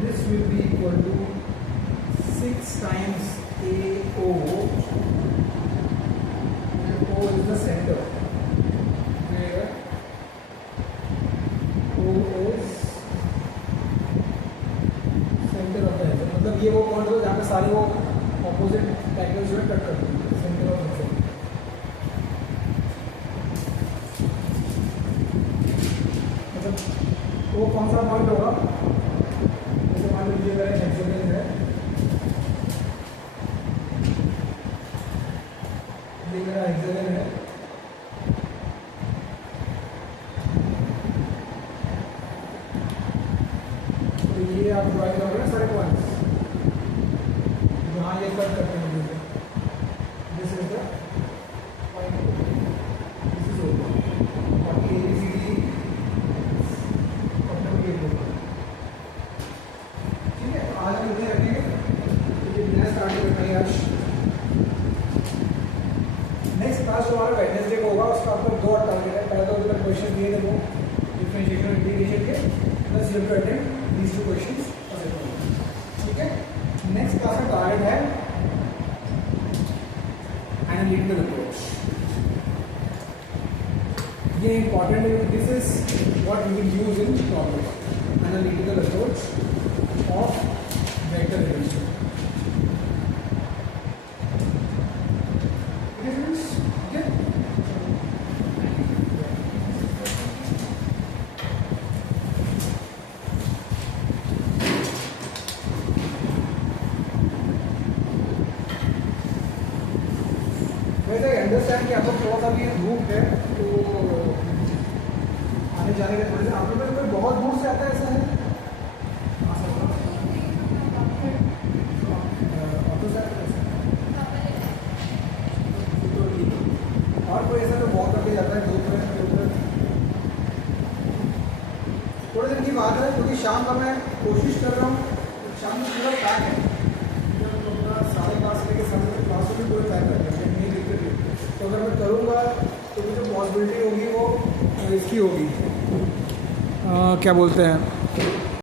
this will be equal to 6 times AO, and O is the center, where O is centre of the hexagon. मतलब ये वो पॉइंट हो जहाँ पे सारे वो ऑपोजिट एंगल्स जो है कट करते हैं, सेंटर ऑफ हेक्सागन। मतलब वो कौन सा पॉइंट होगा, जैसे मान लीजिए अगर एक हेक्सागन है, ये मेरा हेक्सागन है, ये आप ड्राइंग करोगे ना सारे पॉइंट्स जहाँ ये कट करते हैं, this is the point, this is over. बाकी ABCD डिफरेंशिएशन और इंटीग्रेशन के, plus you have to attempt these 2 questions for second. ठीक है, नेक्स्ट क्लास का टारगेट है एनालिटिकल अप्रोच। ये इंपॉर्टेंट है, this is what we will use in problem, analytical approach of vector addition. वैसे अंडरस्टैंड कि आप लोग थोड़ा सा भी धूप है तो आने जाने के थोड़े से आप लोग में कोई बहुत दूर से आता है, ऐसा है ऑटो से आता है और कोई ऐसा तो वॉक करके जाता है धूप में? थोड़े दिन की बात है क्योंकि शाम का मैं कोशिश कर रहा हूँ, शाम में पूरा पैक है, 5:30 से लेकर 7 तक क्लास में पूरे पैक कर देंगे, नहीं दिक्कत नहीं। तो अगर मैं करूँगा तो मुझे पॉसिबिलिटी होगी वो इसकी होगी, क्या बोलते हैं